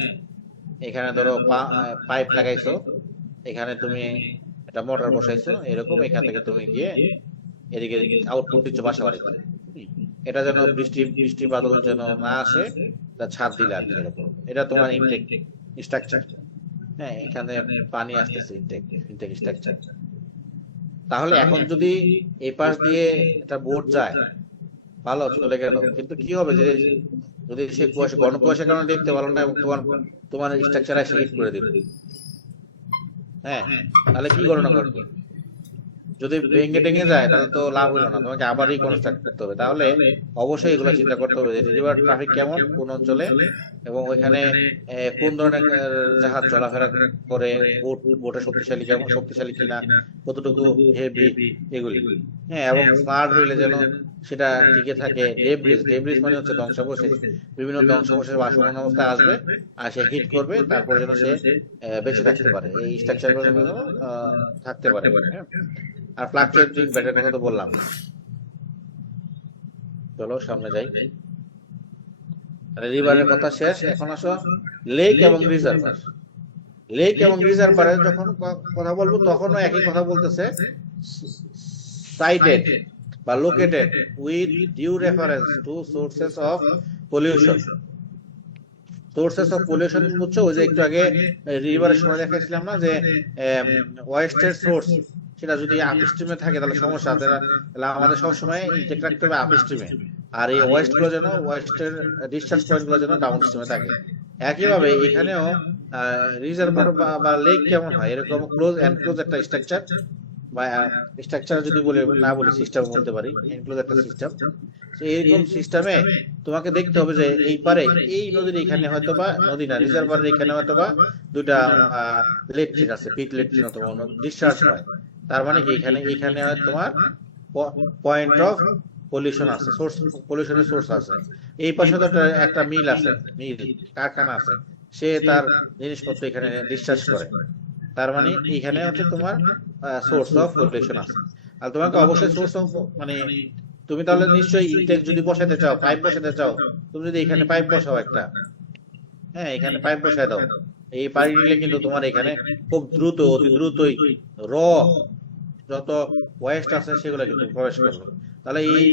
এখানে ধরো পাইপ লাগাইছো, এখানে তুমি একটা মোটর বসাইছো, এরকম এখান থেকে তুমি গিয়ে এদিকে আউটপুট দিচ্ছ বাসা বাড়িতে, এটা যেন বৃষ্টি বাদল যেন না আসে, তা ছাদ দিলে আর কি, এরকম এটা তোমার ইনটেক স্ট্রাকচার। হ্যাঁ, এখানে পানি আসতেছে, ইনটেক স্ট্রাকচার। তাহলে এখন যদি এই পাশ দিয়ে একটা বোট যায়, ভালো চলে গেল, কিন্তু কি হবে যে যদি সে কুয়াশা, ঘন কুয়াশার কারণে দেখতে ভালো না, এবং তোমার স্ট্রাকচার এসে হিট করে দিবে, হ্যাঁ, তাহলে কি গণনা করবে? যদি ভেঙে টেঙে যায় তাহলে তো লাভ হলো না, তোমাকে আবার রিকনস্ট্রাক্ট করতে হবে। তাহলে অবশ্যই এগুলো চিন্তা করতে হবে যে রিভার ট্রাফিক কেমন কোন অঞ্চলে, এবং ওইখানে কোন ধরনের জাহাজ চলাফেরা করে, বোটের শক্তিশালী কেমন, শক্তিশালী কিনা, কতটুকু হেভি, এগুলি, হ্যাঁ, এবং স্মার্ট হইলে যেন সেটা টিকে থাকে। ডেব্রিজ মানে হচ্ছে ধ্বংসাবশেষ, বিভিন্ন ধ্বংসাবশেষ বাসমান অবস্থায় আসবে আর সে হিট করবে, তারপরে যেন সে বেঁচে থাকতে পারে, এই স্ট্রাকচার গুলো যেন থাকতে পারে, হ্যাঁ। আর ফ্লাকচুয়েটিং ব্যাটের কথা তো বললাম। চলো সামনে যাই, রিভারের কথা শেষ, এখন আসো লেক এবং রিজার্ভার। লেক এবং রিজার্ভারের যখন কথা বলবো তখনও একই কথা বলতেছে, সাইটেড বা located with due reference to sources of pollution. Sources of pollution হচ্ছে ওই যে একটু আগে রিভারের সময় দেখাইছিলাম না, যে ওয়েস্টের সোর্স সেটা যদি আপস্ট্রিমে থাকে তাহলে সমস্যা আছে, তাহলে আমাদের সবসময় ইনটেক রাখতে হবে আপস্ট্রিমে, আর এই ওয়েস্ট গুলো যেন, ওয়েস্টের ডিসচার্জ পয়েন্ট গুলো যেন ডাউন স্ট্রিমে থাকে। একইভাবে এখানেও রিজার্ভার বা লেক কেমন হয়, এরকম ক্লোজ এনক্লোজ একটা স্ট্রাকচার, বা স্ট্রাকচার যদি বলি না বলি সিস্টেম বলতে পারি, এনক্লোজ একটা সিস্টেম। এইরকম সিস্টেমে তোমাকে দেখতে হবে যে এই পারে এই নদীর এখানে হয়তো বা, নদী না, রিজার্ভারের এখানে হয়তো বা দুইটা লেট্রিন আছে, পিট লেট্রিন অথবা ডিসচার্জ হয়, তার মানে কি এখানে তোমার পয়েন্ট অফ পলিউশন আছে, সোর্স পলিউশনের সোর্স আছে। এই পাশে তো একটা মিল আছে, মিল কারখানা আছে, সে তার জিনিসপত্র এখানে ডিসচার্জ করে, তার মানে এখানে হচ্ছে তোমার সোর্স অফ পলিউশন আছে। আর তোমাকে অবশ্যই সোর্স অফ, মানে তুমি তাহলে নিশ্চয়ই ইনটেক যদি বসাতে চাও, পাইপ বসাতে চাও, তুমি যদি এখানে পাইপ বসাও একটা, হ্যাঁ, এখানে পাইপ বসায় দাও, এই পাইপ নিলে কিন্তু তোমার এখানে খুব দ্রুত, অতি দ্রুতই যত ওয়েস্ট আছে সেগুলো কিন্তু প্রবেশ করবে। তাহলে এই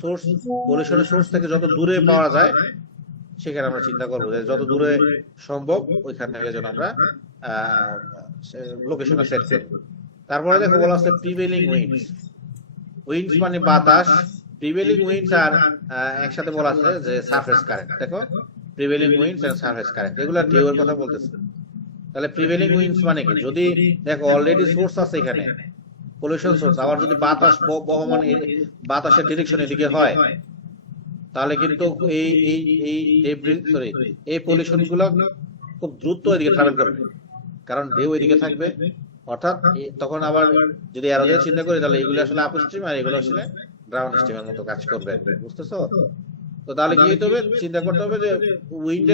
সোর্স, পলিউশনের সোর্স থেকে যত দূরে পাওয়া যায় সেখানে আমরা চিন্তা করবো যে যত দূরে সম্ভব ওইখান থেকে যেন আমরা লোকেশনটা সেট করি। তারপরে দেখো বলা আছে প্রিভেলিং উইন্ডস। উইন্ডস মানে বাতাস, প্রিভেলিং উইন্ডস আর একসাথে বলা আছে যে সারফেস কারেন্ট। দেখো prevailing winds and surface current, এগুলা ঢেউ এর কথা বলতেছে। তাহলে প্রিভেলিং উইন্ডস মানে কি, যদি দেখো অলরেডি সোর্স আছে এখানে, পলিউশন সোর্স, আবার যদি বাতাস বহমান, বাতাসের ডিরেকশন এদিকে হয়, তাহলে কিন্তু এই পলিউশন গুলো খুব দ্রুত এদিকে ট্রাভেল করবে, কারণ ঢেউ এদিকে থাকবে। অর্থাৎ তখন আবার যদি এরো দিয়ে চিন্তা করি, তাহলে এগুলো আসলে আপস্ট্রিম আর এগুলো আসলে ডাউন স্ট্রিমের মতো কাজ করবে, বুঝতেছো? তো তাহলে কি হতে হবে, চিন্তা করতে হবে যে উইন্ড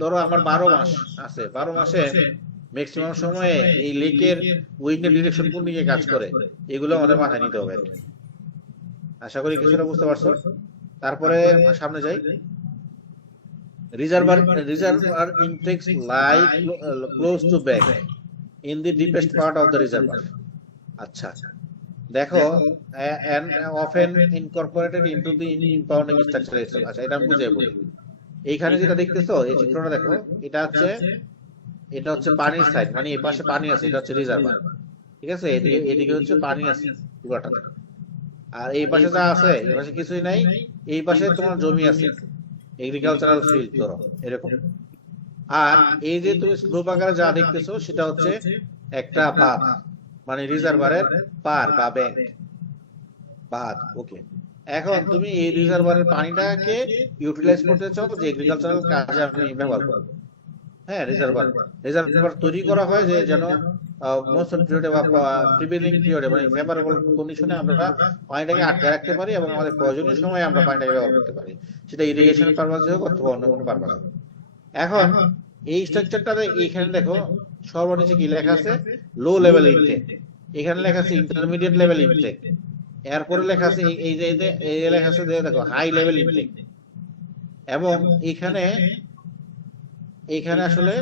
ধরো আমার 12 মাস আছে, 12 মাসে ম্যাক্সিমাম সময়ে এই লেকের উইন্ডের ডিরেকশন কোন দিকে কাজ করে, এগুলো আমাদের মাথায় নিতে হবে। আশা করি কিছুটা বুঝতে পারছো। তারপরে সামনে যাই, reservoir intakes lie close to back in the deepest part of the reservoir. আচ্ছা দেখো, and often incorporated into the impounding structure itself. আচ্ছা এটা আমি বুঝাই বলি। এইখানে যেটা দেখতেছো, এই চিত্রটা দেখো, এটা হচ্ছে পানির সাইড, মানে এই পাশে পানি আছে, এটা হচ্ছে রিজার্ভার, ঠিক আছে? এদিকে হচ্ছে পানি আছে পুরোটা, আর এই পাশে যা আছে, এই পাশে কিছুই নাই, এই পাশে তোমার জমি আছে, এগ্রিকালচারাল ফিল্ড ধরো এরকম। আর এই যে তুমি স্লোপ আকারে যা দেখতেছো সেটা হচ্ছে একটা বাঁধ, মানে রিজার্ভারের পার বা ব্যাংক, বাঁধ। ওকে, এখন তুমি এই রিজার্ভারের পানিটাকে ইউটিলাইজ করতে চাও যে এগ্রিকালচারাল কাজে আমি ব্যবহার করব, হ্যাঁ, রিজার্ভার তৈরি করা হয় যে যেন মনসুন পিরিয়ডে বা প্রিভেলিং পিরিয়ডে মানে ফেভারেবল কন্ডিশনে আমরা পানিটাকে আটকে রাখতে পারি এবং আমাদের প্রয়োজনীয় সময়ে আমরা পানিটাকে ব্যবহার করতে পারি, সেটা ইরিগেশন পারপাসে হোক অথবা অন্য কোনো পারপাসে হোক। এখন এই স্ট্রাকচারটাতে এইখানে দেখো সর্বনিচে কি লেখা আছে, লো লেভেল ইনটেক, এখানে লেখা আছে ইন্টারমিডিয়েট লেভেল ইনটেক, এরপরে লেখা আছে এই যে লেখা আছে দেখো হাই লেভেল ইনটেক। এবং এখানে আসলে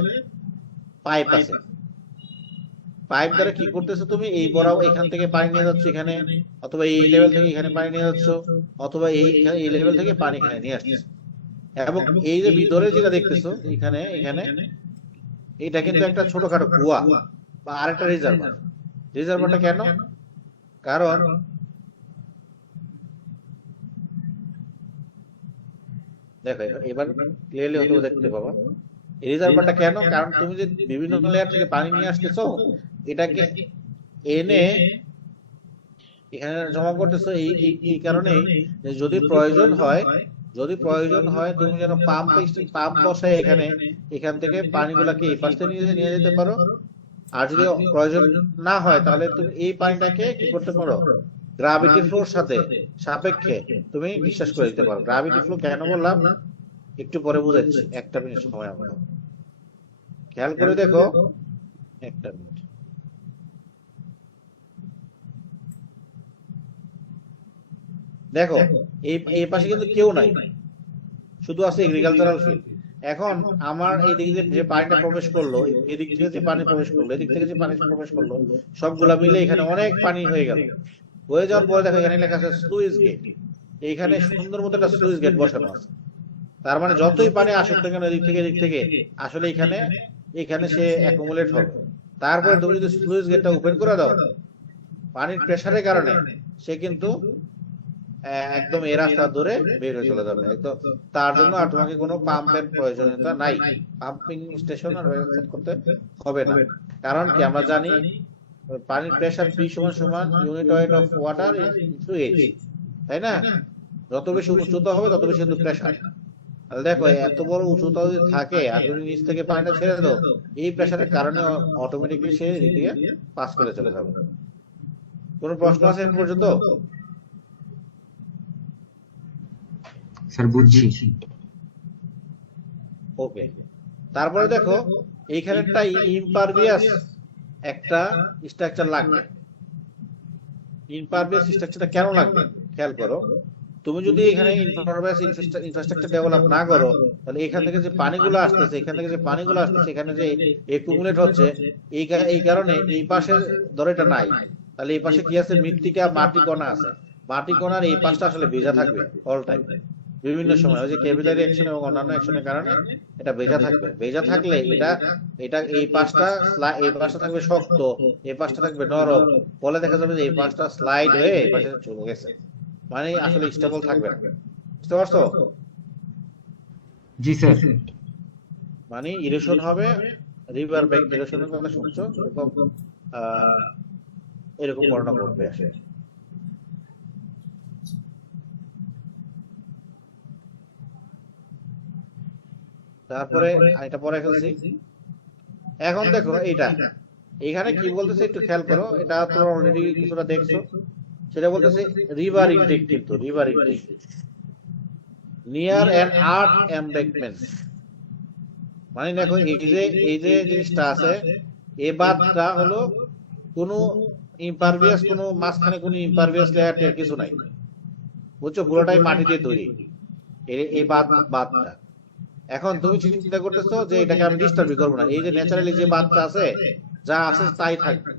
পাইপ আছে, পাইপ দ্বারা কি করতেছো তুমি, এই বরাবর এখান থেকে পানি নিয়ে যাচ্ছ এখানে, অথবা এই লেভেল থেকে এখানে পানি নিয়ে যাচ্ছ, অথবা এই লেভেল থেকে পানি এখানে নিয়ে আসছো। এবং এই যে ভিতরে যেটা দেখতেছো এখানে এখানে এটা কিন্তু একটা ছোটখাটো কুয়া বা আরেকটা রিজার্ভার। রিজার্ভারটা কেন? কারণ দেখো এবার ক্লিয়ারলি হয়তো দেখতে পাবো এই রিজার্ভারটা কেন। কারণ তুমি যে বিভিন্ন লেয়ার থেকে পানি নিয়ে আসতেছো, এটাকে এনে এখানে জমা করতেছো এই কারণে যে যদি প্রয়োজন হয় তুমি যেন পাম্প বসায় এখানে, এখান থেকে পানিগুলাকে এই পাশে নিয়ে যেতে পারো। আর যদি প্রয়োজন না হয় তাহলে তুমি এই পানিটাকে কি করতে পারো, গ্রাভিটি ফ্লোর সাথে সাপেক্ষে তুমি বিশ্বাস করে দিতে পারো। গ্রাভিটি ফ্লো কেন বললাম একটু পরে বুঝাচ্ছি, একটা মিনিট সময় আমরা খেয়াল করে দেখো, একটা মিনিট। দেখো এই পাশে কিন্তু কেউ নাই, শুধু আছে এগ্রিকালচারাল ফিল্ড। এখন আমার এই দিকে যে পানিটা প্রবেশ করলো, এদিক থেকে যে পানি প্রবেশ করলো, এদিক থেকে যে পানি প্রবেশ করলো, সবগুলা মিলে এখানে অনেক পানি হয়ে গেল। হয়ে যাওয়ার পরে দেখো এখানে লেখা আছে স্লুইস গেট, এইখানে সুন্দর মতো একটা স্লুইস গেট বসানো আছে। তার মানে যতই পানি আসুক না কেন এদিক থেকে আসলে এখানে সে অ্যাকুমুলেট হবে। তারপরে তুমি যদি স্লুইস গেটটা ওপেন করে দাও, পানির প্রেসারের কারণে সে কিন্তু একদম এই রাস্তা ধরে বের হয়ে চলে যাবে একদম। তার জন্য আর তোমাকে কোনো পাম্পের প্রয়োজনীয়তা নাই, পাম্পিং স্টেশন আর ব্যবস্থা করতে হবে না। কারণ কি আমরা জানি পানির প্রেসার P সমান সমান unit weight of water into H, তাই না? যত বেশি উচ্চতা হবে তত বেশি কিন্তু প্রেসার। তাহলে দেখো এত বড় উচ্চতা যদি থাকে আর যদি নিচ থেকে পানিটা ছেড়ে দাও, এই প্রেসারের কারণে অটোমেটিকলি সে এদিকে পাস করে চলে যাবে। কোনো প্রশ্ন আছে এখন পর্যন্ত? স্যার বুঝছি। ওকে, তারপরে দেখো এইখানেরটা ইমপারভিয়াস একটা স্ট্রাকচার লাগবে। ইমপারভিয়াস স্ট্রাকচারটা কেন লাগবে খেয়াল করো। তুমি যদি এখানে ইমপারভিয়াস ইনফ্রাস্ট্রাকচার ডেভেলপ না করো, তাহলে এখান থেকে যে পানিগুলো আসতেছে এখানে যে একুমুলেট হচ্ছে, এই কারণে এই পাশে ধরো এটা নাই, তাহলে এই পাশে কি আছে, মৃত্তিকা মাটি কণা আছে। মাটি কণার এই পাশটা আসলে ভেজা থাকবে অল টাইম, বিভিন্ন সময় ওই যে ক্যাপিলারি অ্যাকশন এবং অন্যান্য অ্যাকশনের কারণে এটা ভেজা থাকবে। ভেজা থাকলে এটা এই পাশটা থাকবে শক্ত, এই পাশটা থাকবে নরম, ফলে দেখা যাবে যে এই পাশটা স্লাইড হয়ে এই পাশে চলে গেছে, মানে আসলে স্টেবল থাকবে না। বুঝতে পারছো? জি স্যার। মানে ইরোশন হবে, রিভার ব্যাংক ইরোশনের কথা শুনছো, এরকম ঘটনা ঘটবে আসলে। তারপরে এটা পরে ফেলছি। এখন দেখো এখানে কি বলতেছে একটু খেয়াল করো, এটা তোমরা অলরেডি কিছুটা দেখছো। সেটা বলতেছে রিভার ইনটেক, কিন্তু রিভার ইনটেক নিয়ার অ্যান আর্থ এমবেঙ্কমেন্ট। মানে দেখো এই যে জিনিসটা আছে, এই বাঁধটা হলো কোনো ইমপারভিয়াস, কোনো মাঝখানে কোনো ইমপারভিয়াস লেয়ার টেয়ার কিছু নাই, বুঝছো? পুরোটাই মাটি দিয়ে তৈরি এই বাঁধটা। এখন তুমি চিন্তা করতেছো যে এটাকে আমি ডিস্টার্বই করবো না, এই যে ন্যাচারালি যে বাঁধটা আছে যা আছে তাই থাকবে।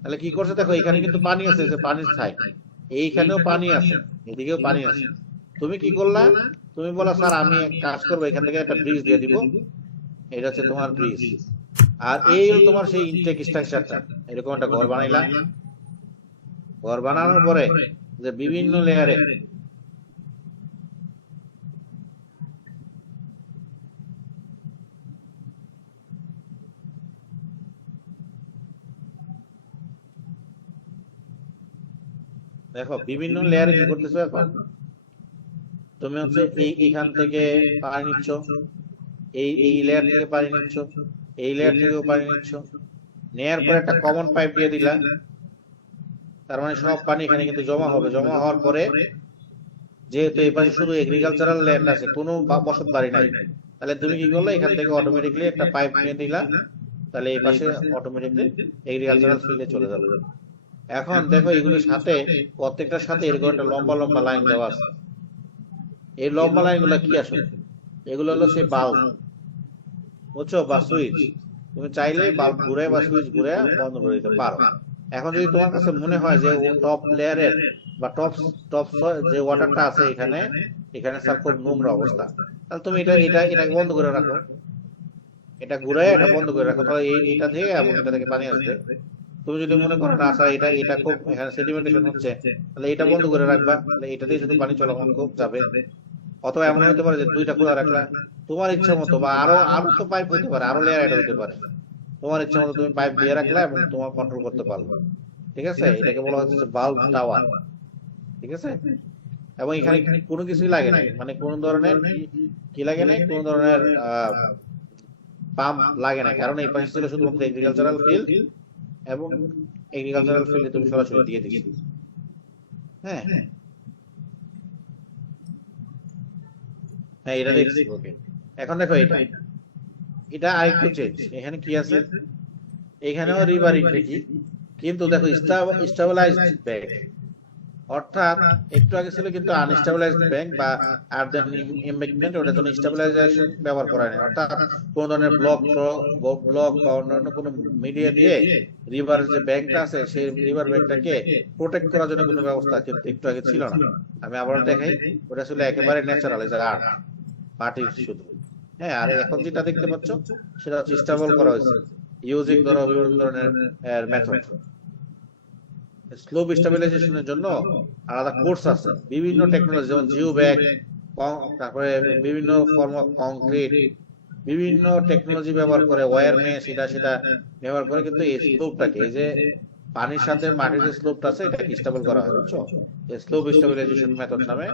তাহলে কি করছে দেখো, এখানে কিন্তু পানি আছে, যে পানির ছাই, এইখানেও পানি আছে, এদিকেও পানি আছে। তুমি কি করলা, তুমি বলা স্যার আমি এক কাজ করবো, এখান থেকে একটা ব্রিজ দিয়ে দিব, এটা হচ্ছে তোমার ব্রিজ। আর এই হলো তোমার সেই ইনটেক স্ট্রাকচারটা। এরকম একটা ঘর বানাইলা, ঘর বানানোর পরে যে বিভিন্ন লেয়ারে দেখো বিভিন্ন লেয়ারে কি করতেছো। এখন তুমি হচ্ছে এখান থেকে পানি নিচ্ছ, এই লেয়ার থেকে পানি নিচ্ছ, এই লেয়ার থেকেও পানি নিচ্ছ, নেয়ার পরে একটা কমন পাইপ দিয়ে দিলা, তার মানে সব পানি এখানে কিন্তু জমা হবে। জমা হওয়ার পরে যেহেতু এই পাশে শুধু এগ্রিকালচারাল ল্যান্ড আছে, কোনো বসত বাড়ি নাই, তাহলে তুমি কি করলে এখান থেকে অটোমেটিকলি একটা পাইপ নিয়ে দিলা, তাহলে এই পাশে অটোমেটিকলি এগ্রিকালচারাল ফিল্ডে চলে যাবে। এখন দেখো এগুলোর সাথে প্রত্যেকটার সাথে এরকম একটা লম্বা লম্বা লাইন দেওয়া আছে। এই লম্বা লাইন গুলা কি আসলে? এগুলো হলো সেই বাল্ব, বুঝছো, বা সুইচ। তুমি চাইলেই বাল্ব ঘুরে বা সুইচ ঘুরে বন্ধ করে দিতে পারো। এখন যদি তোমার কাছে মনে হয় যে টপ লেয়ারের বা টপ টপ যে ওয়াটারটা আছে এখানে, এখানে স্যার খুব নোংরা অবস্থা, তাহলে তুমি এটাকে বন্ধ করে রাখো, এটা ঘুরে এটা বন্ধ করে রাখো, তাহলে এটা থেকে এবং এটা থেকে পানি আসবে। তুমি যদি মনে করো না স্যার এটা খুব এখানে সেডিমেন্টেশন হচ্ছে, তাহলে এটা বন্ধ করে রাখবা, তাহলে এটা দিয়ে শুধু পানি চলাচল খুব যাবে। অথবা এমন হতে পারে যে দুইটা খোলা রাখলা, তোমার ইচ্ছা মতো, বা আরো আরো তো পাইপ হতে পারে, আরো লেয়ার এটা হতে পারে, তোমার ইচ্ছা মতো তুমি পাইপ দিয়ে রাখলা এবং তোমার কন্ট্রোল করতে পারলো। ঠিক আছে, এটাকে বলা হচ্ছে বাল্ব টাওয়ার। ঠিক আছে, এবং এখানে কোনো কিছুই লাগে নাই, মানে কোন ধরনের কি লাগে নাই, কোন ধরনের পাম্প লাগে না, কারণ এই পাশে ছিল শুধুমাত্র এগ্রিকালচারাল ফিল্ড, এবং এগ্রিকালচারাল ফিল্ডে তুমি সরাসরি দিয়ে দিচ্ছি। হ্যাঁ হ্যাঁ, এটা দেখছি। ওকে, এখন দেখো এটা এটা আরেকটু চেঞ্জ। এখানে কি আছে? এখানেও রিভার ইনটেকই, কিন্তু দেখো স্টেবিলাইজড ব্যাংক, অর্থাৎ একটু আগে ছিল কিন্তু আনস্টেবিলাইজড ব্যাংক বা আর্দেন এমবেঙ্কমেন্ট, ওটা জন্য স্টেবিলাইজেশন ব্যবহার করা হয় না। অর্থাৎ কোন ধরনের ব্লক বা অন্যান্য কোনো মিডিয়া দিয়ে রিভারের যে ব্যাংকটা আছে সেই রিভার ব্যাংকটাকে প্রোটেক্ট করার জন্য কোনো ব্যবস্থা কিন্তু একটু আগে ছিল না। আমি আবার দেখাই, ওটা ছিল একেবারে ন্যাচারাল, এই যে আর্ট মাটির শুধু। হ্যাঁ, আর এখন যেটা দেখতে পাচ্ছ সেটা হচ্ছে স্টেবল করা হয়েছে ইউজিং ধরো বিভিন্ন ধরনের মেথড। স্লোপ স্টেবিলাইজেশনের জন্য আলাদা কোর্স আছে, বিভিন্ন টেকনোলজি, যেমন জিও ব্যাগ, তারপরে বিভিন্ন ফর্ম অফ কংক্রিট, বিভিন্ন টেকনোলজি ব্যবহার করে, ওয়্যার মেশ, সেটা ব্যবহার করে কিন্তু এই স্লোপটাকে, এই যে পানির সাথে মাটির যে স্লোপটা আছে এটাকে স্টেবল করা হয়, বুঝছো? স্লোপ স্টেবিলাইজেশন মেথড নামে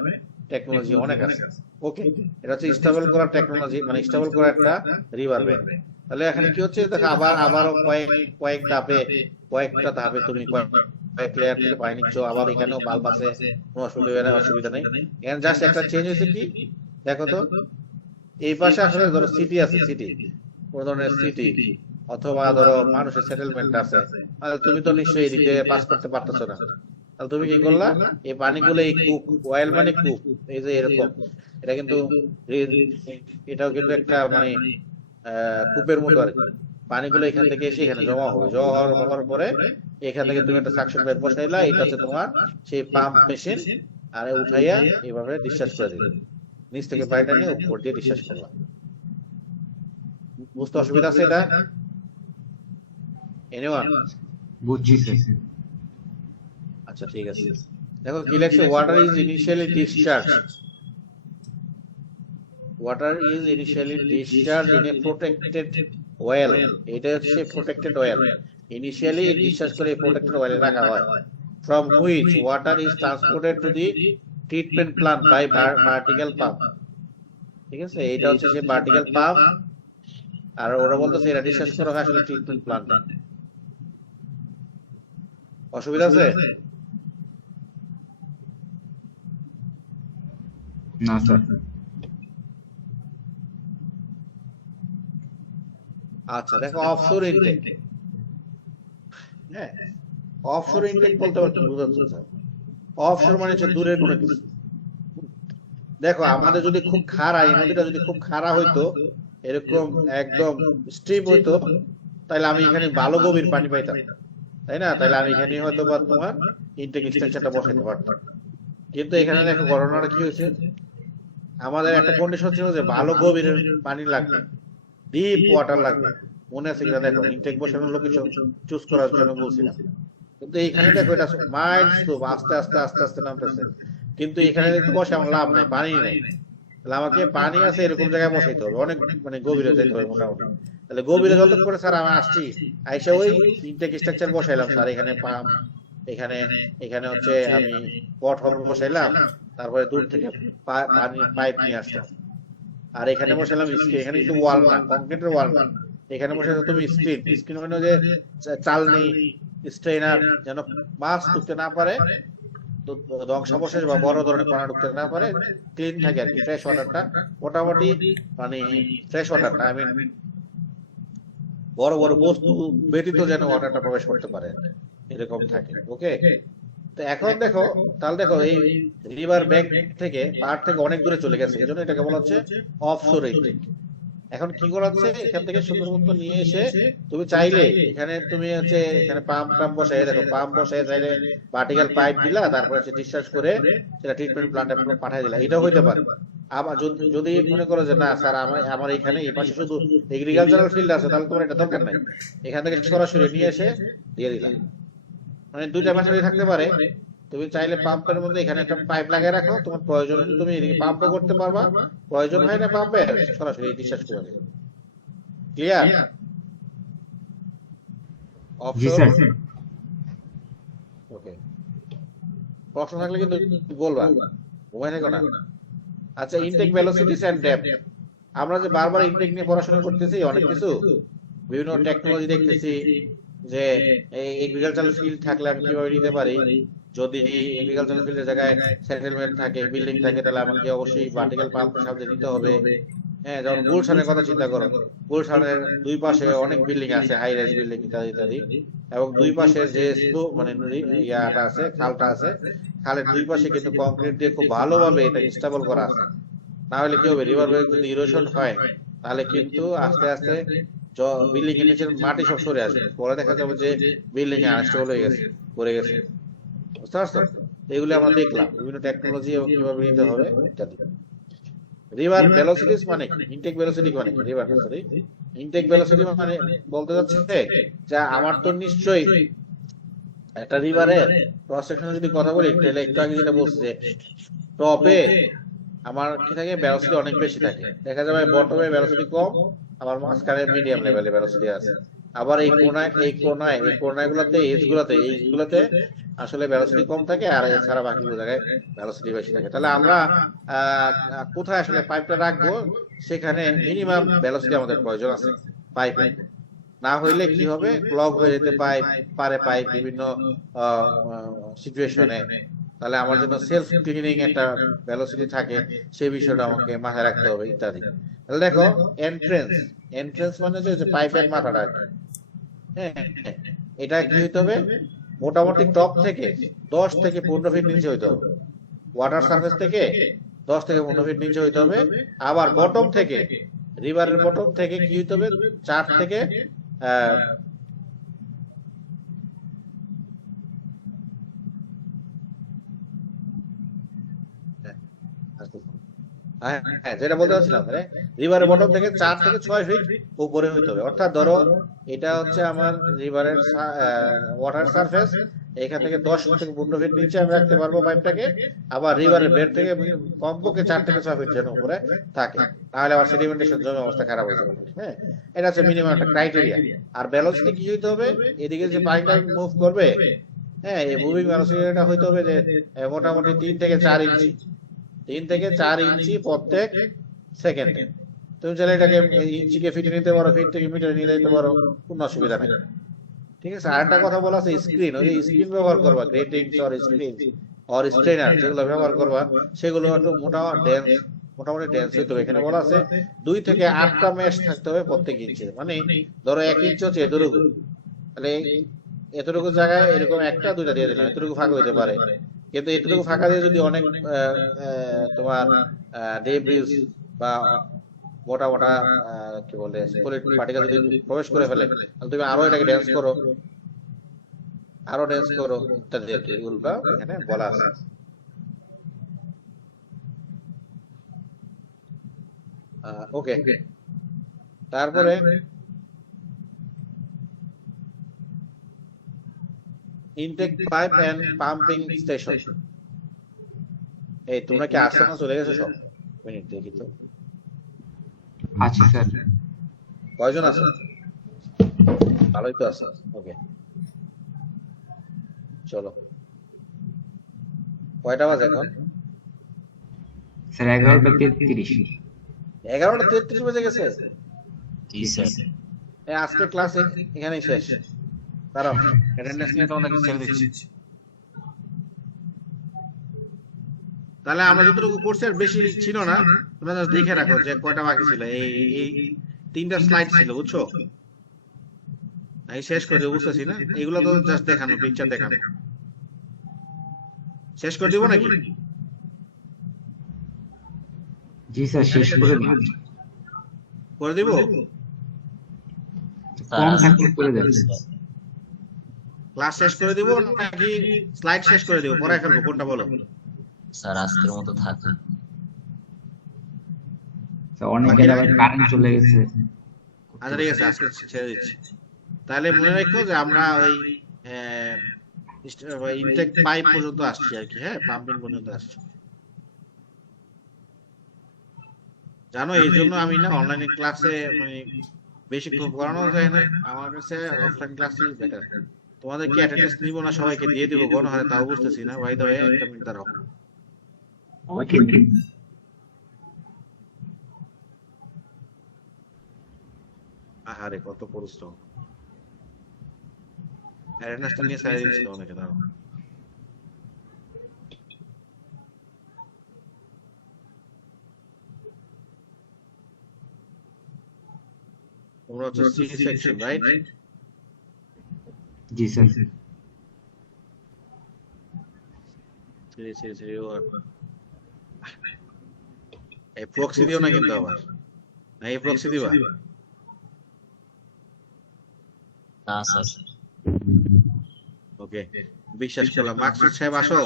টেকনোলজি অনেক আছে। ওকে, এটা হচ্ছে স্টেবল করার টেকনোলজি, মানে স্টেবল করা একটা রিভার ব্যাংক। তাহলে এখানে কি হচ্ছে দেখো, আবারও কয়েকটা ধাপে তুমি কয়েক লেয়ার থেকে পানি নিচ্ছ, আবার এখানেও বাল্ব আছে, কোনো অসুবিধা নেই। এখানে জাস্ট একটা চেঞ্জ হয়েছে কি দেখো তো, এই পাশে আসলে ধরো সিটি আছে, সিটি কোন ধরনের সিটি অথবা ধরো মানুষের সেটেলমেন্ট আছে, তাহলে তুমি তো নিশ্চয়ই এদিকে পাস করতে পারতেছো না। তাহলে তুমি কি করলা, এই পানিগুলো এই কূপ, অয়েল মানে কূপ, এই যে এরকম, এটা কিন্তু এটাও কিন্তু একটা মানে কূপের মতো আর কি। পানিগুলো এখান থেকে এসে এখানে জমা হবে, জমা হওয়ার পরে এখান থেকে তুমি একটা সাকশন পাইপ বসাইলা, এটা হচ্ছে তোমার সেই পাম্প মেশিন, আর উঠাইয়া এইভাবে ডিসচার্জ করে দিবে, নিচ থেকে পানিটা নিয়ে উপর দিয়ে ডিসচার্জ করলাম। বুঝতে অসুবিধা আছে এটা? এনিওয়ান? বুঝছি স্যার। আচ্ছা ঠিক আছে, দেখো কি লেখছে, water is initially discharge, water is initially discharge in a protected well. এটা হচ্ছে প্রোটেক্টেড ওয়েল, ইনিশিয়ালি ডিসচার্জ করে প্রোটেক্টেড ওয়েলে রাখা হয়, from which water is transported to the treatment plant by vertical pump। ঠিক আছে, এটা হচ্ছে সেই ভার্টিক্যাল পাম্প, আর ওরা বলতেছে এটা ডিসচার্জ করা হয় আসলে ট্রিটমেন্ট প্ল্যান্টে। অসুবিধা আছে? না স্যার। আচ্ছা দেখো, অফশোর ইনটেক। হ্যাঁ, অফশোর ইনটেক বলতে আবার কি বোঝাচ্ছে স্যার? অফশোর মানে হচ্ছে দূরের কোনো কিছু। দেখো আমাদের যদি খুব খাড়া, এই নদীটা যদি খুব খাড়া হইতো, এরকম একদম স্ট্রিপ হইতো, তাহলে আমি এখানে ভালো গভীর পানি পাইতাম, তাই না? তাহলে আমি এখানে হয়তো বা তোমার ইনটেক স্ট্রাকচারটা বসাইতে পারতাম। কিন্তু এখানে দেখো ঘটনাটা কি হয়েছে, আমাদের একটা কন্ডিশন ছিল যে ভালো গভীরের পানি লাগবে, ডিপ ওয়াটার লাগবে। মনে আছে কিনা দেখো, ইনটেক বসানোর লোকেশন চুজ করার জন্য বলছিলাম। কিন্তু এইখানে দেখো এটা মাইল্ড স্লোপ, আস্তে আস্তে আস্তে আস্তে নামতেছে, কিন্তু এখানে দেখতে বসে আমার লাভ নাই, পানি নেই। তাহলে আমাকে পানি আছে এরকম জায়গায় বসাইতে হবে, অনেক মানে গভীরে যেতে হবে মোটামুটি। তাহলে গভীরে যত করে স্যার আমি আসছি, আইসা ওই ইনটেক স্ট্রাকচার বসাইলাম স্যার, এখানে পাম্প, এখানে এখানে হচ্ছে আমি পট হোল বসাইলাম, তারপরে দূর থেকে পানি পাইপ নিয়ে আসলাম। আর এখানে বসালাম স্ক্রিন, এখানে কিন্তু ওয়াল না, কংক্রিটের ওয়াল না, এখানে বসালে তুমি স্ক্রিন, স্ক্রিন মানে যে চালনি স্ট্রেনার যেন মাছ ঢুকতে না পারে, তো ধ্বংসাবশেষ বা বড় ধরনের কণা ঢুকতে না পারে, ক্লিন থাকে আর কি, ফ্রেশ ওয়াটারটা মোটামুটি, মানে ফ্রেশ ওয়াটার না, আই মিন বড় বড় বস্তু ব্যতীত যেন ওয়াটারটা প্রবেশ করতে পারে, এরকম থাকে। ওকে, তো এখন দেখো, তাহলে দেখো এই রিভার ব্যাংক থেকে পাহাড় থেকে অনেক দূরে চলে গেছে, এই জন্য এটাকে বলা হচ্ছে অফশোর ইলেকট্রিক। এখন কি করা হচ্ছে, এখান থেকে সুন্দর মতো নিয়ে এসে তুমি চাইলে এখানে তুমি হচ্ছে এখানে পাম্প টাম্প বসাই, দেখো পাম্প বসাই চাইলে ভার্টিক্যাল পাইপ দিলা, তারপরে হচ্ছে ডিসচার্জ করে সেটা ট্রিটমেন্ট প্ল্যান্টে পাঠিয়ে দিলা, এটাও হইতে পারে। আবার যদি মনে করো যে না স্যার আমার আমার এখানে এই পাশে শুধু এগ্রিকালচারাল ফিল্ড আছে, তাহলে তোমার এটা দরকার নাই, এখান থেকে সরাসরি নিয়ে এসে দিয়ে দিলাম। মানে দুইটা মেশিনারি থাকতে পারে, তুমি চাইলে পাম্পের মধ্যে এখানে একটা পাইপ লাগিয়ে রাখো, তোমার প্রয়োজন হলে তুমি এদিকে পাম্পও করতে পারবা, প্রয়োজন হয় না পাম্পের, সরাসরি ডিসচার্জ করে দেবে। ক্লিয়ার? জি অফশোর। স্যার। ওকে, প্রশ্ন থাকলে কিন্তু বলবা, ঘুমাই থেকো না। আচ্ছা, ইনটেক ভেলোসিটিস এন্ড ডেপথ, আমরা যে বারবার ইনটেক নিয়ে পড়াশোনা করতেছি, অনেক কিছু বিভিন্ন টেকনোলজি দেখতেছি, যে এই এগ্রিকালচারাল ফিল্ড থাকলে আমি কিভাবে নিতে পারি, যদি এগ্রিকালচারাল ফিল্ডের জায়গায় সেটেলমেন্ট থাকে, বিল্ডিং থাকে, তাহলে আমাকে অবশ্যই ভার্টিক্যাল পাম্পের সাহায্যে নিতে হবে। হ্যাঁ, যেমন গুলশানের কথা চিন্তা করো, গুলশানের দুই পাশে অনেক বিল্ডিং আছে, হাই রাইজ বিল্ডিং ইত্যাদি ইত্যাদি, এবং দুই পাশে যে মানে ইয়াটা আছে, খালটা আছে, খালের দুই পাশে কিন্তু কংক্রিট দিয়ে খুব ভালোভাবে এটা স্টেবল করা আছে। না হলে কি হবে, রিভার বেড যদি ইরোশন হয়, তাহলে কিন্তু আস্তে আস্তে বিল্ডিং এর নিচের মাটি সব সরে আসবে, পরে দেখা যাবে যে বিল্ডিং এ আনস্টেবল হয়ে গেছে, পড়ে গেছে। বুঝতে পারছো? এগুলো আমরা দেখলাম বিভিন্ন টেকনোলজি এবং কিভাবে নিতে হবে ইত্যাদি। রিভার ভেলোসিটিস মানে ইনটেক ভেলোসিটি মানে রিভার সরি ইনটেক ভেলোসিটি মানে বলতে যাচ্ছে যে আমার তো নিশ্চয়ই একটা রিভারের ক্রস সেকশনে যদি কথা বলি, তাহলে একটু আগে যেটা বলছি যে টপে আমার কি থাকে, ভেলোসিটি অনেক বেশি থাকে, দেখা যাবে বটমে ভেলোসিটি কম, আবার মাঝখানে মিডিয়াম লেভেলে ভেলোসিটি আছে, আবার এই কোনায় গুলাতে এজ গুলাতে আসলে ভেলোসিটি কম থাকে, আর এছাড়া বাকি জায়গায় ভেলোসিটি বেশি থাকে। তাহলে আমরা কোথায় আসলে পাইপটা রাখবো, সেখানে মিনিমাম ভেলোসিটি আমাদের প্রয়োজন আছে পাইপে, না হইলে কি হবে, ক্লগ হয়ে যেতে পারে পাইপ বিভিন্ন সিচুয়েশনে। তাহলে আমার জন্য সেলফ ক্লিনিং একটা ভেলোসিটি থাকে, সেই বিষয়টা আমাকে মাথায় রাখতে হবে ইত্যাদি। তাহলে দেখো, এন্ট্রেন্স এন্ট্রেন্স মানে হচ্ছে পাইপের মাথাটা, হ্যাঁ, এটা কি হইতে হবে, মোটামুটি টপ থেকে 10 থেকে 15 ফিট নিচে হইতে হবে, ওয়াটার সারফেস থেকে 10 থেকে 15 ফিট নিচে হইতে হবে। আবার বটম থেকে, রিভারের বটম থেকে কি হইতে হবে, 4 থেকে আহ যেটা বলতে চাচ্ছিলাম, রিভারের বটম থেকে 4 থেকে 6 ফিট উপরে হইতে হবে। অর্থাৎ ধরো এটা হচ্ছে আমার রিভারের ওয়াটার সারফেস, এখান থেকে 10 থেকে 15 ফিট নিচে আমি রাখতে পারবো পাইপটাকে। আবার রিভারের বেড থেকে কমপক্ষে 4 থেকে 6 ফিট যেন উপরে থাকে, তাহলে আবার সেডিমেন্টেশন জমে অবস্থা খারাপ হয়ে যাবে। হ্যাঁ, এটা হচ্ছে মিনিমাম একটা ক্রাইটেরিয়া। আর ভেলোসিটি কি হইতে হবে, এদিকে যে পাইপটা মুভ করবে, হ্যাঁ, এই মুভিং ভেলোসিটিটা হইতে হবে যে মোটামুটি 3 থেকে 4 ইঞ্চি, 3 থেকে 4 ইঞ্চি প্রত্যেক সেকেন্ডে। তুমি চাইলে এটাকে ইঞ্চিকে ফিটে নিতে পারো, ফিট থেকে মিটারে নিয়ে যেতে পারো, কোনো অসুবিধা নেই। ঠিক আছে, আরেকটা কথা বলা আছে স্ক্রিন, ওই স্ক্রিন ব্যবহার করবা, greetings or screen or strainer যেগুলো ব্যবহার করবা, সেগুলো একটু মোটামুটি ডেন্স হইতে হবে। এখানে বলা আছে 2 থেকে 8টা মেশ থাকতে হবে প্রত্যেক ইঞ্চি, মানে ধরো 1 ইঞ্চি হচ্ছে এতটুকু, তাহলে এতটুকু জায়গায় এরকম একটা দুইটা দিয়ে দিলাম, এতটুকু ফাঁকা হইতে পারে। কিন্তু এতটুকু ফাঁকা দিয়ে যদি অনেক তোমার ডেব্রিজ বা মোটা মোটা কি বলে সলিড পার্টিকেল যদি প্রবেশ করে ফেলে, তাহলে তুমি আরো এটাকে ড্যান্স করো, ইত্যাদি আর কি, এগুলো এখানে বলা আছে। ওকে, তারপরে intake pipe and pumping station. এই তোমরা কি আসছো না চলে গেছো সব? মিনিট দেখি তো, আচ্ছা স্যার। কয়জন আছো? ভালোই তো আছো। ওকে, চলো, কয়টা বাজে এখন? স্যার 11টা 33। 11:33 বেজে গেছে। জি স্যার। আজকে ক্লাস এখানেই শেষ। দাঁড়াও, অ্যাটেন্ডেন্স নিয়ে তোমাদেরকে ছেড়ে দিচ্ছি। তাহলে আমরা যতটুকু করছি আর বেশি ছিল না, তোমরা just দেখে রাখো যে কয়টা বাকি ছিল। এই এই 3টা স্লাইড ছিল, বুঝছো? এই শেষ করে দেবো, বুঝতেছি না, এগুলো তো জাস্ট দেখানো, পিকচার দেখানো। শেষ করে দিব নাকি? জি স্যার, শেষ করে দিন। করে দিব? কম থাকলে করে দেন। ক্লাস শেষ করে দিব নাকি স্লাইড শেষ করে দিব, পড়ায় ফেলবো, কোনটা বলো? স্যার আজকের মতো থাকুন। স্যার অনেকের আবার কারেন্ট চলে গেছে। আচ্ছা ঠিক আছে, আজকে ছেড়ে দিচ্ছি। তাহলে মনে রাখো যে আমরা ওই ইনটেক পাইপ পর্যন্ত আসছি আর কি, হ্যাঁ, পাম্পিং পর্যন্ত আসছি। জানো, এই জন্য আমি না অনলাইনে ক্লাসে মানে বেশি করানো যায় না, আমার কাছে অফলাইন ক্লাসই বেটার। তোমাদের কি অ্যাটেন্ডেন্স নিব না সবাইকে দিয়ে দিব গণহারে, তাও বুঝতেছি না। বাই দ্য ওয়ে, একটা মিনিট দাঁড়াও। ওকে। আহারে কত পরিশ্রম, অ্যাটেন্ডেন্সটা নিয়ে সারিয়ে দিচ্ছিল অনেকে। দাঁড়াও, তোমরা হচ্ছে সি সেকশন, রাইট? জি স্যার। এই প্রক্সি দিও না কিন্তু আবার, না এই প্রক্সি দিবা? না স্যার। ওকে, বিশ্বাস করলাম। মাকসুদ সাহেব আসো।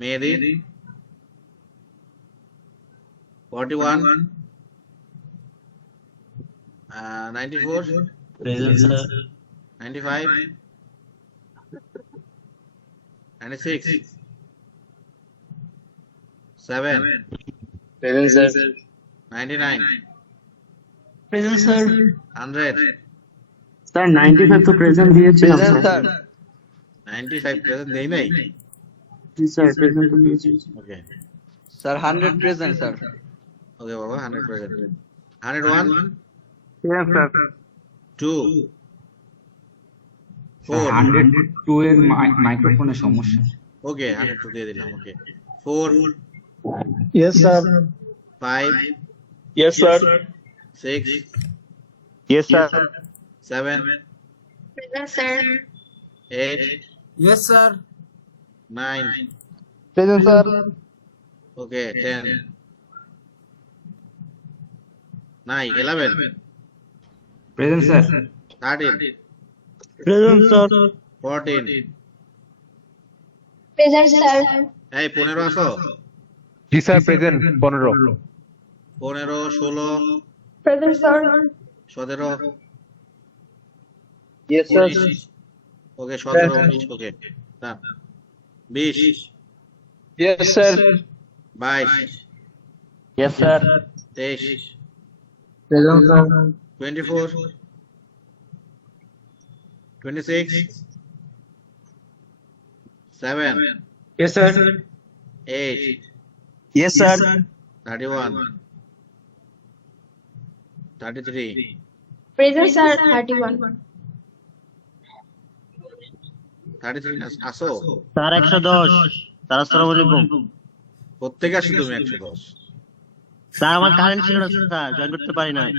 মেহেদি 41, 94, present sir. 95, 96, 7, present sir. 99, present sir. 100, sir 95 তো প্রেজেন্ট দিয়েছিলাম প্রেজেন্ট স্যার। স্যার। 95 প্রেজেন্ট দেই নাই। জি স্যার, প্রেজেন্ট তো দিয়েছি। Okay sir 100 present sir. Okay বাবা, 100 প্রেজেন্ট। 101, sir sir. 2, স্যার 4, 102 এর মাইক্রোফোনের সমস্যা। ওকে 102 দিয়ে দিলাম। Okay 4, yes sir. 5, yes sir. 6, yes sir. 7, Present, sir. 8, Yes, sir. 9, present sir. Okay 10, 9, 11, present sir. 13, present sir. 14, Present, sir. এই 15 আছো? জি sir, present 15। 15, 16, Present, sir. 17, yes sir. 19, okay 17, 19, okay done. 20, yes sir. 22, yes sir. 23, present sir. 24, 26, 7, yes sir. 8, yes sir. 31, 33, Present, sir. 31. 33 আসো? Sir 110। Sir আসসালামু আলাইকুম। প্রত্যেকে আসো তুমি 110। Sir আমার কারেন্ট ছিল না স্যার, জয়েন করতে পারি নাই।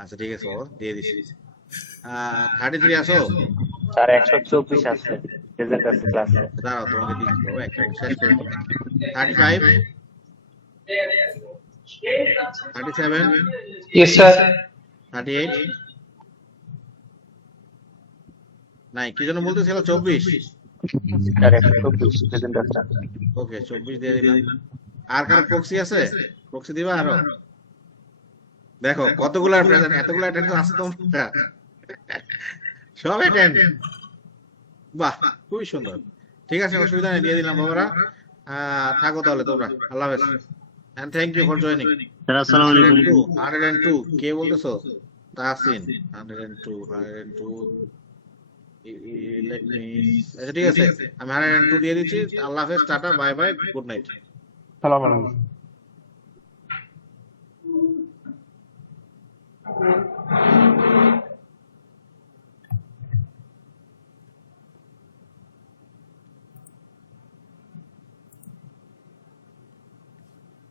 আচ্ছা ঠিক আছে বাবা, দিয়ে দিছি। 33 আসো? স্যার 124 আছে, প্রেজেন্ট আছে ক্লাসে। দাঁড়াও, তোমাকে দিচ্ছি বাবা, একটা মিনিট শেষ করে দাও। 35, 37, ইয়েস স্যার। 38, নাই কি যেন বলতেছিল, 24, স্যার 124 প্রেজেন্ট আছে। ওকে 24 দিয়ে দিলাম। আর কার প্রক্সি আছে? প্রক্সি দিবা আরো? দেখো কতগুলা প্রেজেন্ট, এতগুলা অ্যাটেন্ডেন্স আছে তোমরা, সব অ্যাটেন্ড। বাহ, খুবই সুন্দর। ঠিক আছে, অসুবিধা নেই, দিয়ে দিলাম বাবারা। থাকো তাহলে তোমরা, আল্লাহ হাফেজ, and thank you for joining. Sir আসসালামু আলাইকুম। 102 কে বলতেছো? তাহসিন 102, 102। Let me, আচ্ছা ঠিক আছে, আমি 102 দিয়ে দিচ্ছি। আল্লাহ হাফেজ, tata, bye bye, good night. সালাম আলাইকুম। স্যার